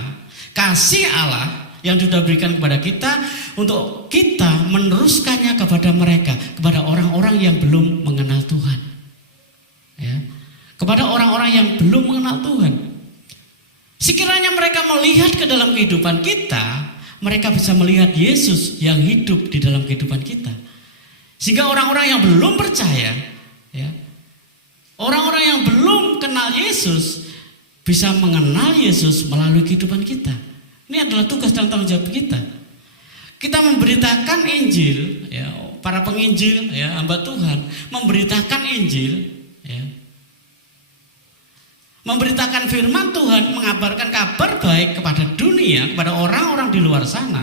kasih Allah yang sudah berikan kepada kita, untuk kita meneruskannya kepada mereka, kepada orang-orang yang belum mengenal Tuhan ya, kepada orang-orang yang belum mengenal Tuhan. Sekiranya mereka melihat ke dalam kehidupan kita, mereka bisa melihat Yesus yang hidup di dalam kehidupan kita. Sehingga orang-orang yang belum percaya ya, orang-orang yang belum kenal Yesus bisa mengenal Yesus melalui kehidupan kita. Ini adalah tugas dan tanggung jawab kita. Kita memberitakan Injil ya, para penginjil ya, hamba Tuhan memberitakan Injil ya, memberitakan firman Tuhan, mengabarkan kabar baik kepada dunia, kepada orang-orang di luar sana.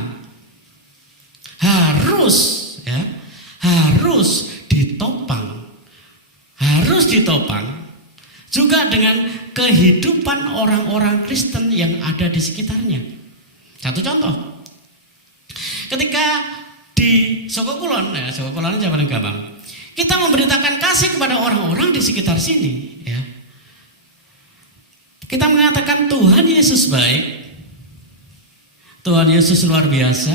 Harus ditopang juga dengan kehidupan orang-orang Kristen yang ada di sekitarnya. Satu contoh, ketika di Soko Kulon aja paling gampang, kita memberitakan kasih kepada orang-orang di sekitar sini ya. Kita mengatakan Tuhan Yesus baik, Tuhan Yesus luar biasa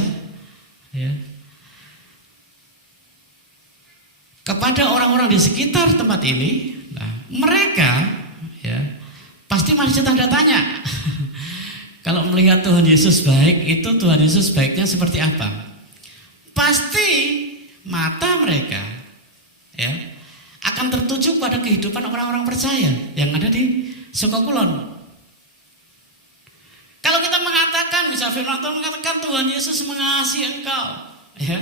ya, kepada orang-orang di sekitar tempat ini. Nah, mereka ya pasti masih tanda tanya. Kalau melihat Tuhan Yesus baik, itu Tuhan Yesus baiknya seperti apa? Pasti mata mereka ya akan tertuju pada kehidupan orang-orang percaya yang ada di Soko Kulon. Kalau kita mengatakan, misal firman Tuhan mengatakan Tuhan Yesus mengasihi engkau ya,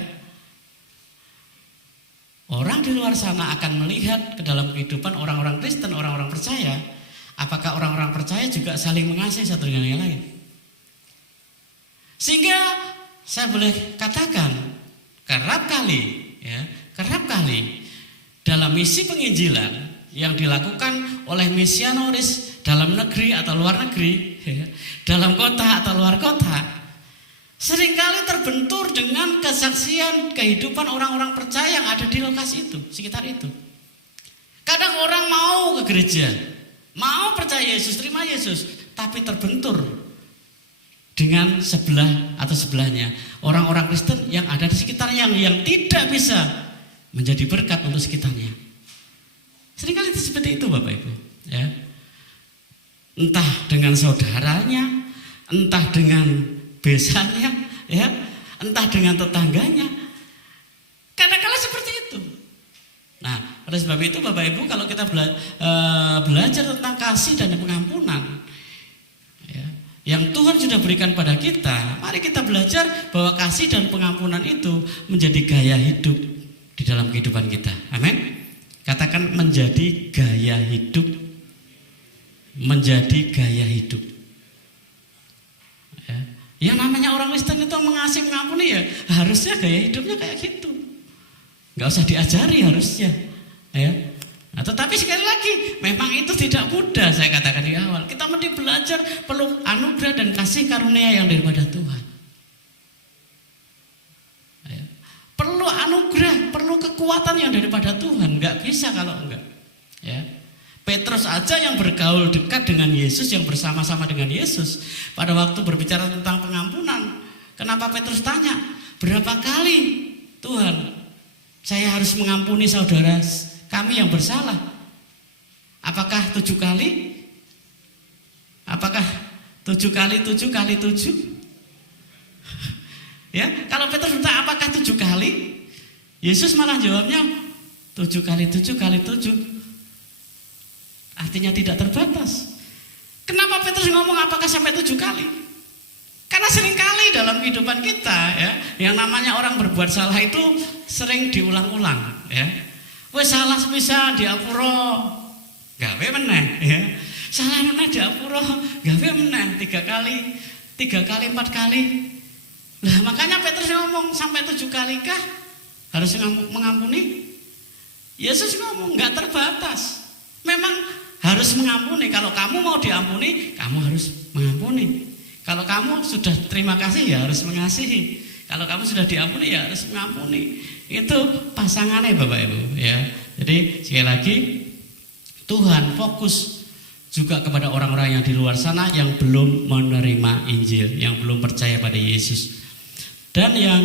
orang di luar sana akan melihat ke dalam kehidupan orang-orang Kristen, orang-orang percaya. Apakah orang-orang percaya juga saling mengasihi satu dengan yang lain? Sehingga saya boleh katakan kerap kali dalam misi penginjilan yang dilakukan oleh misionaris dalam negeri atau luar negeri ya, dalam kota atau luar kota, seringkali terbentur dengan kesaksian kehidupan orang-orang percaya yang ada di lokasi itu, sekitar itu. Kadang orang mau ke gereja, mau percaya Yesus, terima Yesus, tapi terbentur dengan sebelah atau sebelahnya orang-orang Kristen yang ada di sekitarnya yang tidak bisa menjadi berkat untuk sekitarnya. Seringkali itu seperti itu Bapak Ibu ya. Entah dengan saudaranya, entah dengan besannya ya, entah dengan tetangganya. Kadang-kadang seperti itu. Nah, oleh sebab itu Bapak Ibu, kalau kita belajar tentang kasih dan pengampunan ya, yang Tuhan sudah berikan pada kita, mari kita belajar bahwa kasih dan pengampunan itu menjadi gaya hidup di dalam kehidupan kita. Amin. Katakan menjadi gaya hidup. Menjadi gaya hidup ya. Yang namanya orang Kristen itu mengasihi, mengampuni ya, harusnya gaya hidupnya kayak gitu. Gak usah diajari harusnya ya. Nah, tetapi sekali lagi memang itu tidak mudah. Saya katakan di awal, kita mesti belajar, perlu anugerah dan kasih karunia yang daripada Tuhan ya. Perlu anugerah, perlu kekuatan yang daripada Tuhan. Gak bisa kalau enggak ya. Petrus aja yang bergaul dekat dengan Yesus, yang bersama-sama dengan Yesus, pada waktu berbicara tentang pengampunan, kenapa Petrus tanya, berapa kali Tuhan saya harus mengampuni saudara kami yang bersalah? Apakah 7 kali? Apakah 7 kali 7 kali 7? Ya, kalau Petrus bertanya apakah 7 kali? Yesus malah jawabnya 7 kali 7 kali 7. Artinya tidak terbatas. Kenapa Petrus ngomong apakah sampai 7 kali? Karena seringkali dalam kehidupan kita ya, yang namanya orang berbuat salah itu sering diulang-ulang ya. Wes salah bisa diapuro, gawe meneh ya. Salah meneh diapuro, gawe meneh 3 kali, 3 kali 4 kali. Nah, makanya Petrus ngomong sampai 7 kali kah harus mengampuni? Yesus ngomong enggak terbatas. Memang harus mengampuni. Kalau kamu mau diampuni, kamu harus mengampuni. Kalau kamu sudah terima kasih ya harus mengasihi. Kalau kamu sudah diampuni ya harus mengampuni. Itu pasangannya Bapak Ibu ya. Jadi sekali lagi Tuhan fokus juga kepada orang-orang yang di luar sana yang belum menerima Injil, yang belum percaya pada Yesus. Dan yang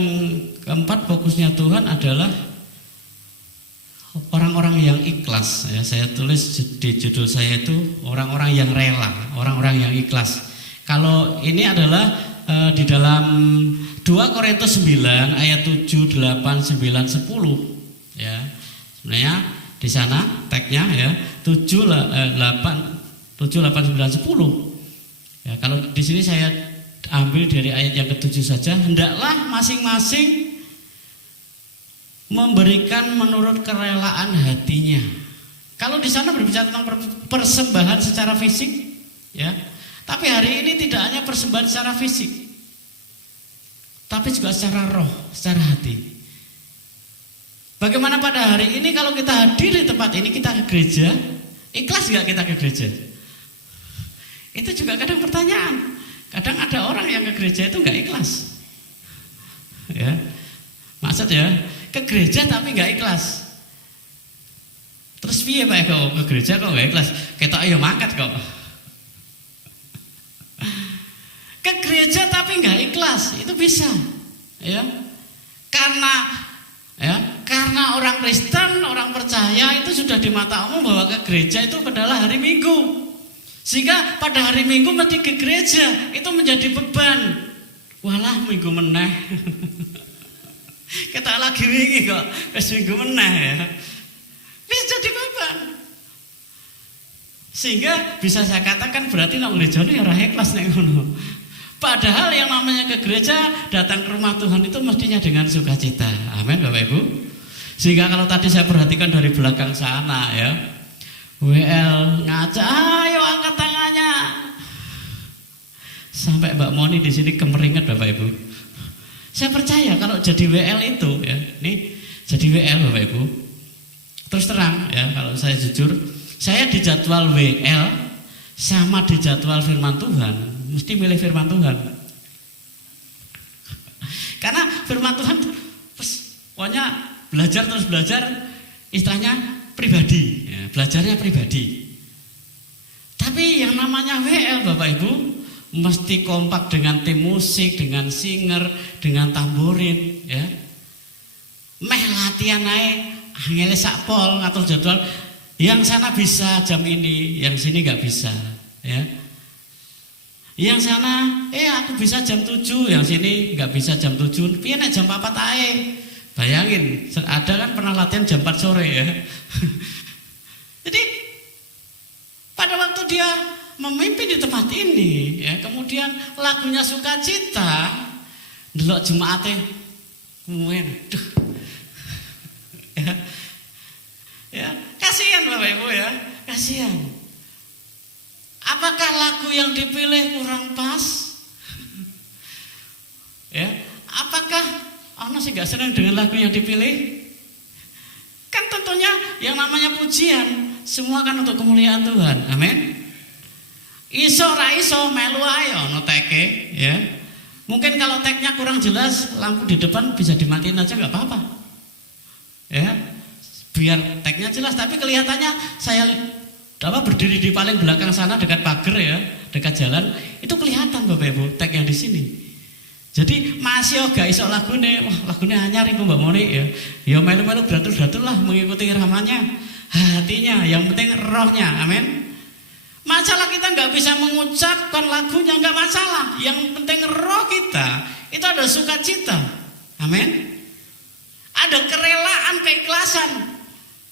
keempat fokusnya Tuhan adalah orang-orang yang ikhlas ya. Saya tulis di judul saya itu orang-orang yang rela, orang-orang yang ikhlas. Kalau ini adalah di dalam 2 Korintus 9 ayat 7, 8, 9, 10 ya. Sebenarnya di sana tagnya ya 7, 8, 9, 10 ya. Kalau di sini saya ambil dari ayat yang ke-7 saja. Hendaklah masing-masing memberikan menurut kerelaan hatinya. Kalau di sana berbicara tentang persembahan secara fisik ya. Tapi hari ini tidak hanya persembahan secara fisik, tapi juga secara roh, secara hati. Bagaimana pada hari ini kalau kita hadir di tempat ini, kita ke gereja, ikhlas gak kita ke gereja? Itu juga kadang pertanyaan. Kadang ada orang yang ke gereja itu gak ikhlas ya. Maksud ya, ke gereja tapi gak ikhlas. Terus piye Pak kok ke gereja kok gak ikhlas? Ketok ayo mangkat kok. Ke gereja tapi nggak ikhlas itu bisa ya, karena orang Kristen, orang percaya itu sudah di mata umum bahwa ke gereja itu adalah hari Minggu, sehingga pada hari Minggu mesti ke gereja itu menjadi beban. Walah minggu meneh kita lagi wingi kok minggu meneh ya, bisa jadi beban. Sehingga bisa saya katakan berarti nang gereja ini ora ikhlas nek ngono. Padahal yang namanya ke gereja, datang ke rumah Tuhan itu mestinya dengan sukacita. Amin Bapak Ibu. Sehingga kalau tadi saya perhatikan dari belakang sana ya, WL ngajak, ayo angkat tangannya. Sampai Mbak Moni di sini kemeringat Bapak Ibu. Saya percaya kalau jadi WL itu ya, nih jadi WL Bapak Ibu. Terus terang ya, kalau saya jujur, saya di jadwal WL sama di jadwal firman Tuhan mesti milih firman Tuhan. Karena firman Tuhan pokoknya belajar terus belajar, istilahnya pribadi ya, belajarnya pribadi. Tapi yang namanya WL Bapak Ibu mesti kompak dengan tim musik, dengan singer, dengan tamborin ya. Meh latihan naik angele sakpol ngatur jadwal. Yang sana bisa jam ini, yang sini nggak bisa ya. Yang sana, aku bisa jam 7, yang sini nggak bisa jam 7. Piye nek jam 4 ae. Bayangin, ada kan pernah latihan jam 4 sore ya. Jadi pada waktu dia memimpin di tempat ini, ya, kemudian lagunya sukacita, delok jemaate kemudian, ya, kasihan Bapak Ibu ya, kasihan. Apakah lagu yang dipilih kurang pas? Ya, apakah ana sing gak senang dengan lagu yang dipilih? Kan tentunya yang namanya pujian semua kan untuk kemuliaan Tuhan. Amin. Iso ra iso melu ae ana teke ya. Mungkin kalau tagnya kurang jelas, lampu di depan bisa dimatiin aja nggak apa-apa. Ya. Biar tagnya jelas tapi kelihatannya saya berdiri di paling belakang sana dekat pagar ya, dekat jalan, itu kelihatan Bapak Ibu tag yang di sini. Jadi masih gak iso lagune, wah lagune anyar iku Mbak Moni ya. Ya melu-melu gratul-gratul lah mengikuti iramanya, hatinya, yang penting rohnya. Amin. Masalah kita nggak bisa mengucapkan lagunya nggak masalah, yang penting roh kita itu ada sukacita. Amin. Ada kerelaan, keikhlasan.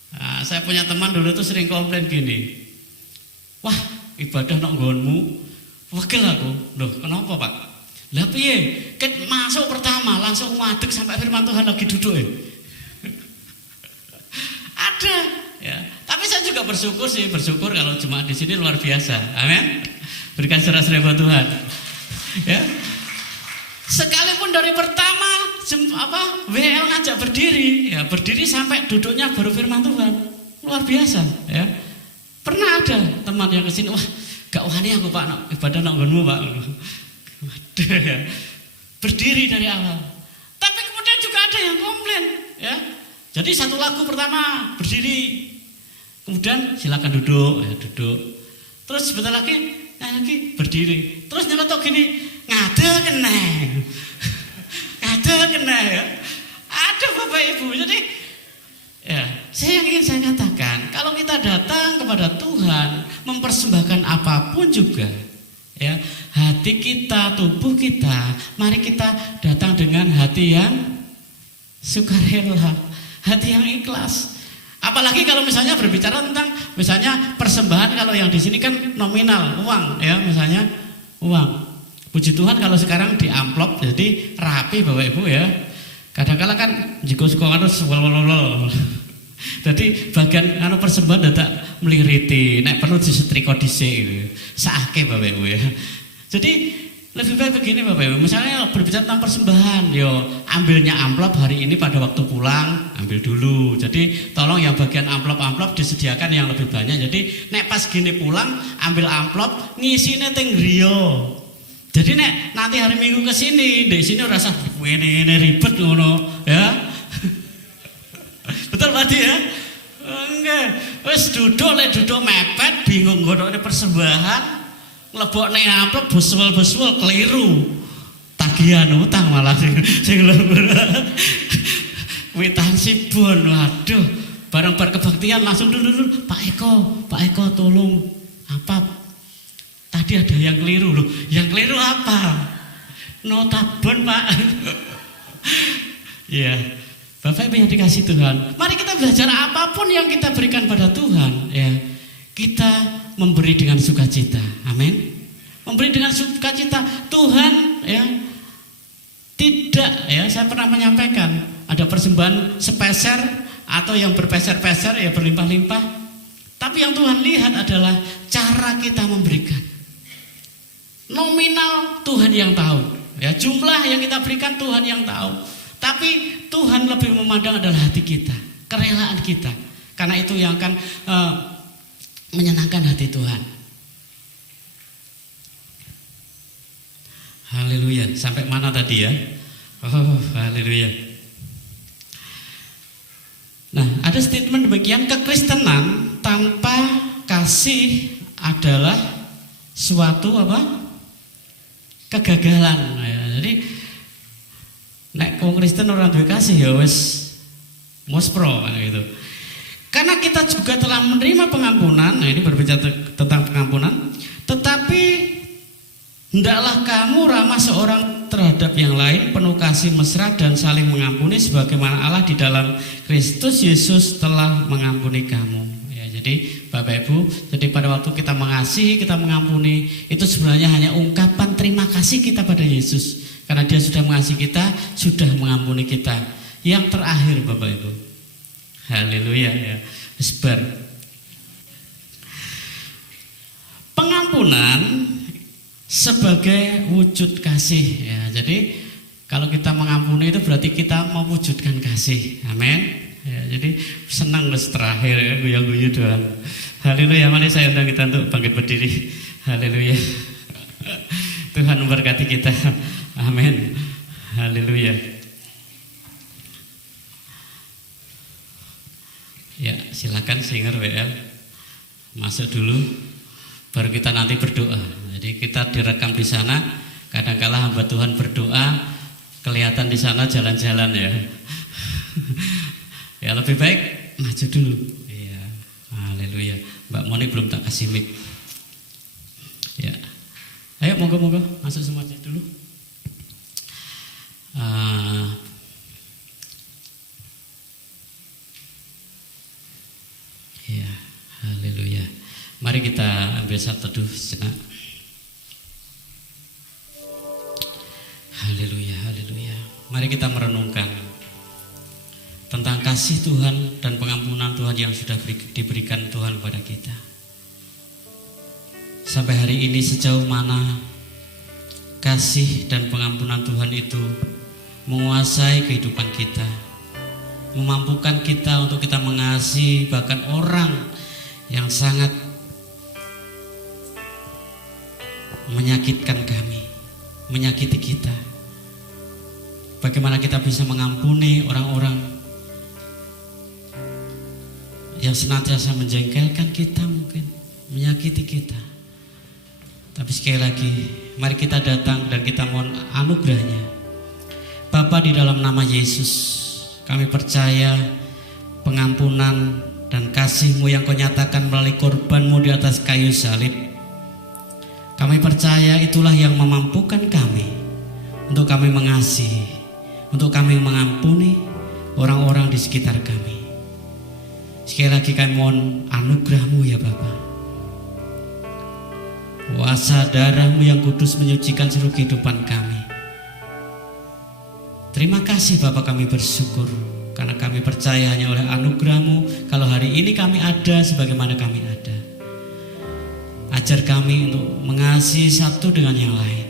Nah, saya punya teman dulu tuh sering komplain gini, wah ibadah nok nggonmu wakil aku. Loh kenapa Pak? Lah piye? Ket masuk pertama langsung ngadeg sampai firman Tuhan lagi duduk ya. Ada ya. Tapi saya juga bersyukur kalau jemaat di sini luar biasa. Amin. Berikan sorak-sorai buat Tuhan. Ya. Sekalipun dari pertama WL ngajak berdiri, ya berdiri sampai duduknya baru firman Tuhan. Luar biasa, ya. Pernah ada teman yang kesini, wah gak wani aku Pak, ibadah nak nggonmu Pak. Waduh, ya. Berdiri dari awal. Tapi kemudian juga ada yang komplain, ya. Jadi satu lagu pertama berdiri, kemudian silakan duduk, ya duduk. Terus sebentar lagi berdiri. Terus nyeletuk gini, ngade kena ya. Ada Bapak Ibu. Jadi ya, yang ingin saya katakan, kalau kita datang kepada Tuhan mempersembahkan apapun juga, ya, hati kita, tubuh kita, mari kita datang dengan hati yang sukarela, hati yang ikhlas. Apalagi kalau misalnya berbicara tentang misalnya persembahan, kalau yang di sini kan nominal uang, ya misalnya uang. Puji Tuhan kalau sekarang di amplop jadi rapi Bapak Ibu ya. Kadang-kala kan jika suka harus jadi bagian persembahan dadak meliriti, nek perlu disetrika dhisik saake Bapak Ibu ya. Jadi lebih baik begini Bapak Ibu, misalnya berbicara tentang persembahan, yo ambilnya amplop hari ini pada waktu pulang, ambil dulu. Jadi tolong yang bagian amplop disediakan yang lebih banyak. Jadi nek pas gini pulang ambil amplop ngisine teng griya. Jadi nek nanti hari Minggu ke sini, di sini rasa ini ribet ngono, ya. Betul Pak ya? Enggak. Wis duduk mepet bingung godhone persembahan, nglebokne amplop beswel keliru. Tagihan utang malah sing lembur. Kwitansi bon, waduh. Bareng bar kebaktian langsung dulu Pak Eko tolong apa? Tadi ada yang keliru loh. Yang keliru apa? Notabon Pak. Ya, Bapak Ibu yang dikasih Tuhan, mari kita belajar apapun yang kita berikan pada Tuhan, ya kita memberi dengan sukacita. Amin. Memberi dengan sukacita. Tuhan ya tidak, ya saya pernah menyampaikan ada persembahan sepeser atau yang berpeser-peser ya berlimpah-limpah. Tapi yang Tuhan lihat adalah cara kita memberikan. Nominal Tuhan yang tahu, ya jumlah yang kita berikan Tuhan yang tahu. Tapi Tuhan lebih memandang adalah hati kita, kerelaan kita. Karena itu yang akan menyenangkan hati Tuhan. Haleluya. Sampai mana tadi ya? Oh, haleluya. Nah, ada statement demikian, kekristenan tanpa kasih adalah suatu apa? Kegagalan. Ya, jadi nek wong Kristen orang duwe kasih ya wis mospro gitu. Karena kita juga telah menerima pengampunan. Nah, ini berbicara tentang pengampunan, tetapi hendaklah kamu ramah seorang terhadap yang lain, penuh kasih mesra dan saling mengampuni sebagaimana Allah di dalam Kristus Yesus telah mengampuni kamu. Jadi Bapak Ibu, jadi pada waktu kita mengasihi, kita mengampuni, itu sebenarnya hanya ungkapan terima kasih kita pada Yesus. Karena Dia sudah mengasihi kita, sudah mengampuni kita. Yang terakhir Bapak Ibu, haleluya ya, sebar. Pengampunan sebagai wujud kasih ya. Jadi kalau kita mengampuni itu berarti kita mewujudkan kasih. Amin. Ya, jadi senang wis terakhir ya, guyu-guyu doang. Haleluya. Mari saya undang kita untuk bangkit berdiri. Haleluya. Tuhan memberkati kita. Amin. Haleluya. Ya, silakan singer WL. masuk dulu, baru kita nanti berdoa. Jadi kita direkam di sana. Kadang-kala hamba Tuhan berdoa, kelihatan di sana jalan-jalan ya. Ya lebih baik maju dulu. Iya, haleluya. Mbak Moni belum tak kasih mic. Ya, ayo monggo masuk semuanya dulu. Ya, haleluya. Mari kita ambil saat teduh sejenak. Haleluya, haleluya. Mari kita merenungkan tentang kasih Tuhan dan pengampunan Tuhan yang sudah diberikan Tuhan kepada kita. Sampai hari ini sejauh mana kasih dan pengampunan Tuhan itu menguasai kehidupan kita, memampukan kita untuk kita mengasihi bahkan orang yang sangat menyakitkan kami, menyakiti kita. Bagaimana kita bisa mengampuni orang-orang yang senantiasa menjengkelkan kita, mungkin menyakiti kita. Tapi sekali lagi, mari kita datang dan kita mohon anugerahnya. Bapa, di dalam nama Yesus, kami percaya pengampunan dan kasih-Mu yang Kau nyatakan melalui korban-Mu di atas kayu salib. Kami percaya itulah yang memampukan kami untuk kami mengasihi, untuk kami mengampuni orang-orang di sekitar kami. Sekali lagi kami mohon anugerah-Mu ya Bapa. Kuasa darah-Mu yang kudus menyucikan seluruh kehidupan kami. Terima kasih Bapa, kami bersyukur karena kami percaya hanya oleh anugerah-Mu kalau hari ini kami ada sebagaimana kami ada. Ajar kami untuk mengasihi satu dengan yang lain.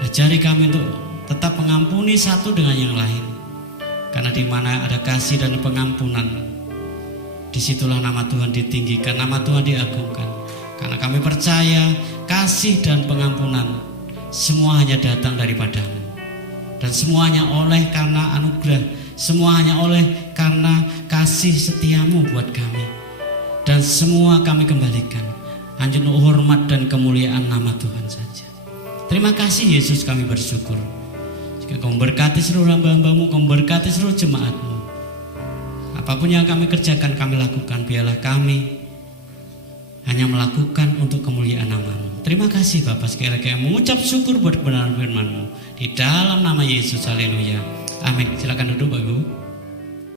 Ajari kami untuk tetap mengampuni satu dengan yang lain. Karena di mana ada kasih dan pengampunan, disitulah nama Tuhan ditinggikan, nama Tuhan diagungkan. Karena kami percaya kasih dan pengampunan semua hanya datang daripada-Mu. Dan semuanya oleh karena anugerah, semuanya oleh karena kasih setia-Mu buat kami. Dan semua kami kembalikan hanya untuk hormat dan kemuliaan nama Tuhan saja. Terima kasih Yesus, kami bersyukur. Jika Kau memberkati seluruh hamba-hamba-Mu, Kau memberkati seluruh jemaat-Mu. Apapun yang kami kerjakan, kami lakukan, biarlah kami hanya melakukan untuk kemuliaan nama-Mu. Terima kasih Bapak, sekali lagi mengucap syukur buat kebenaran firman-Mu. Di dalam nama Yesus, haleluya. Amin. Silakan duduk Bapak Ibu.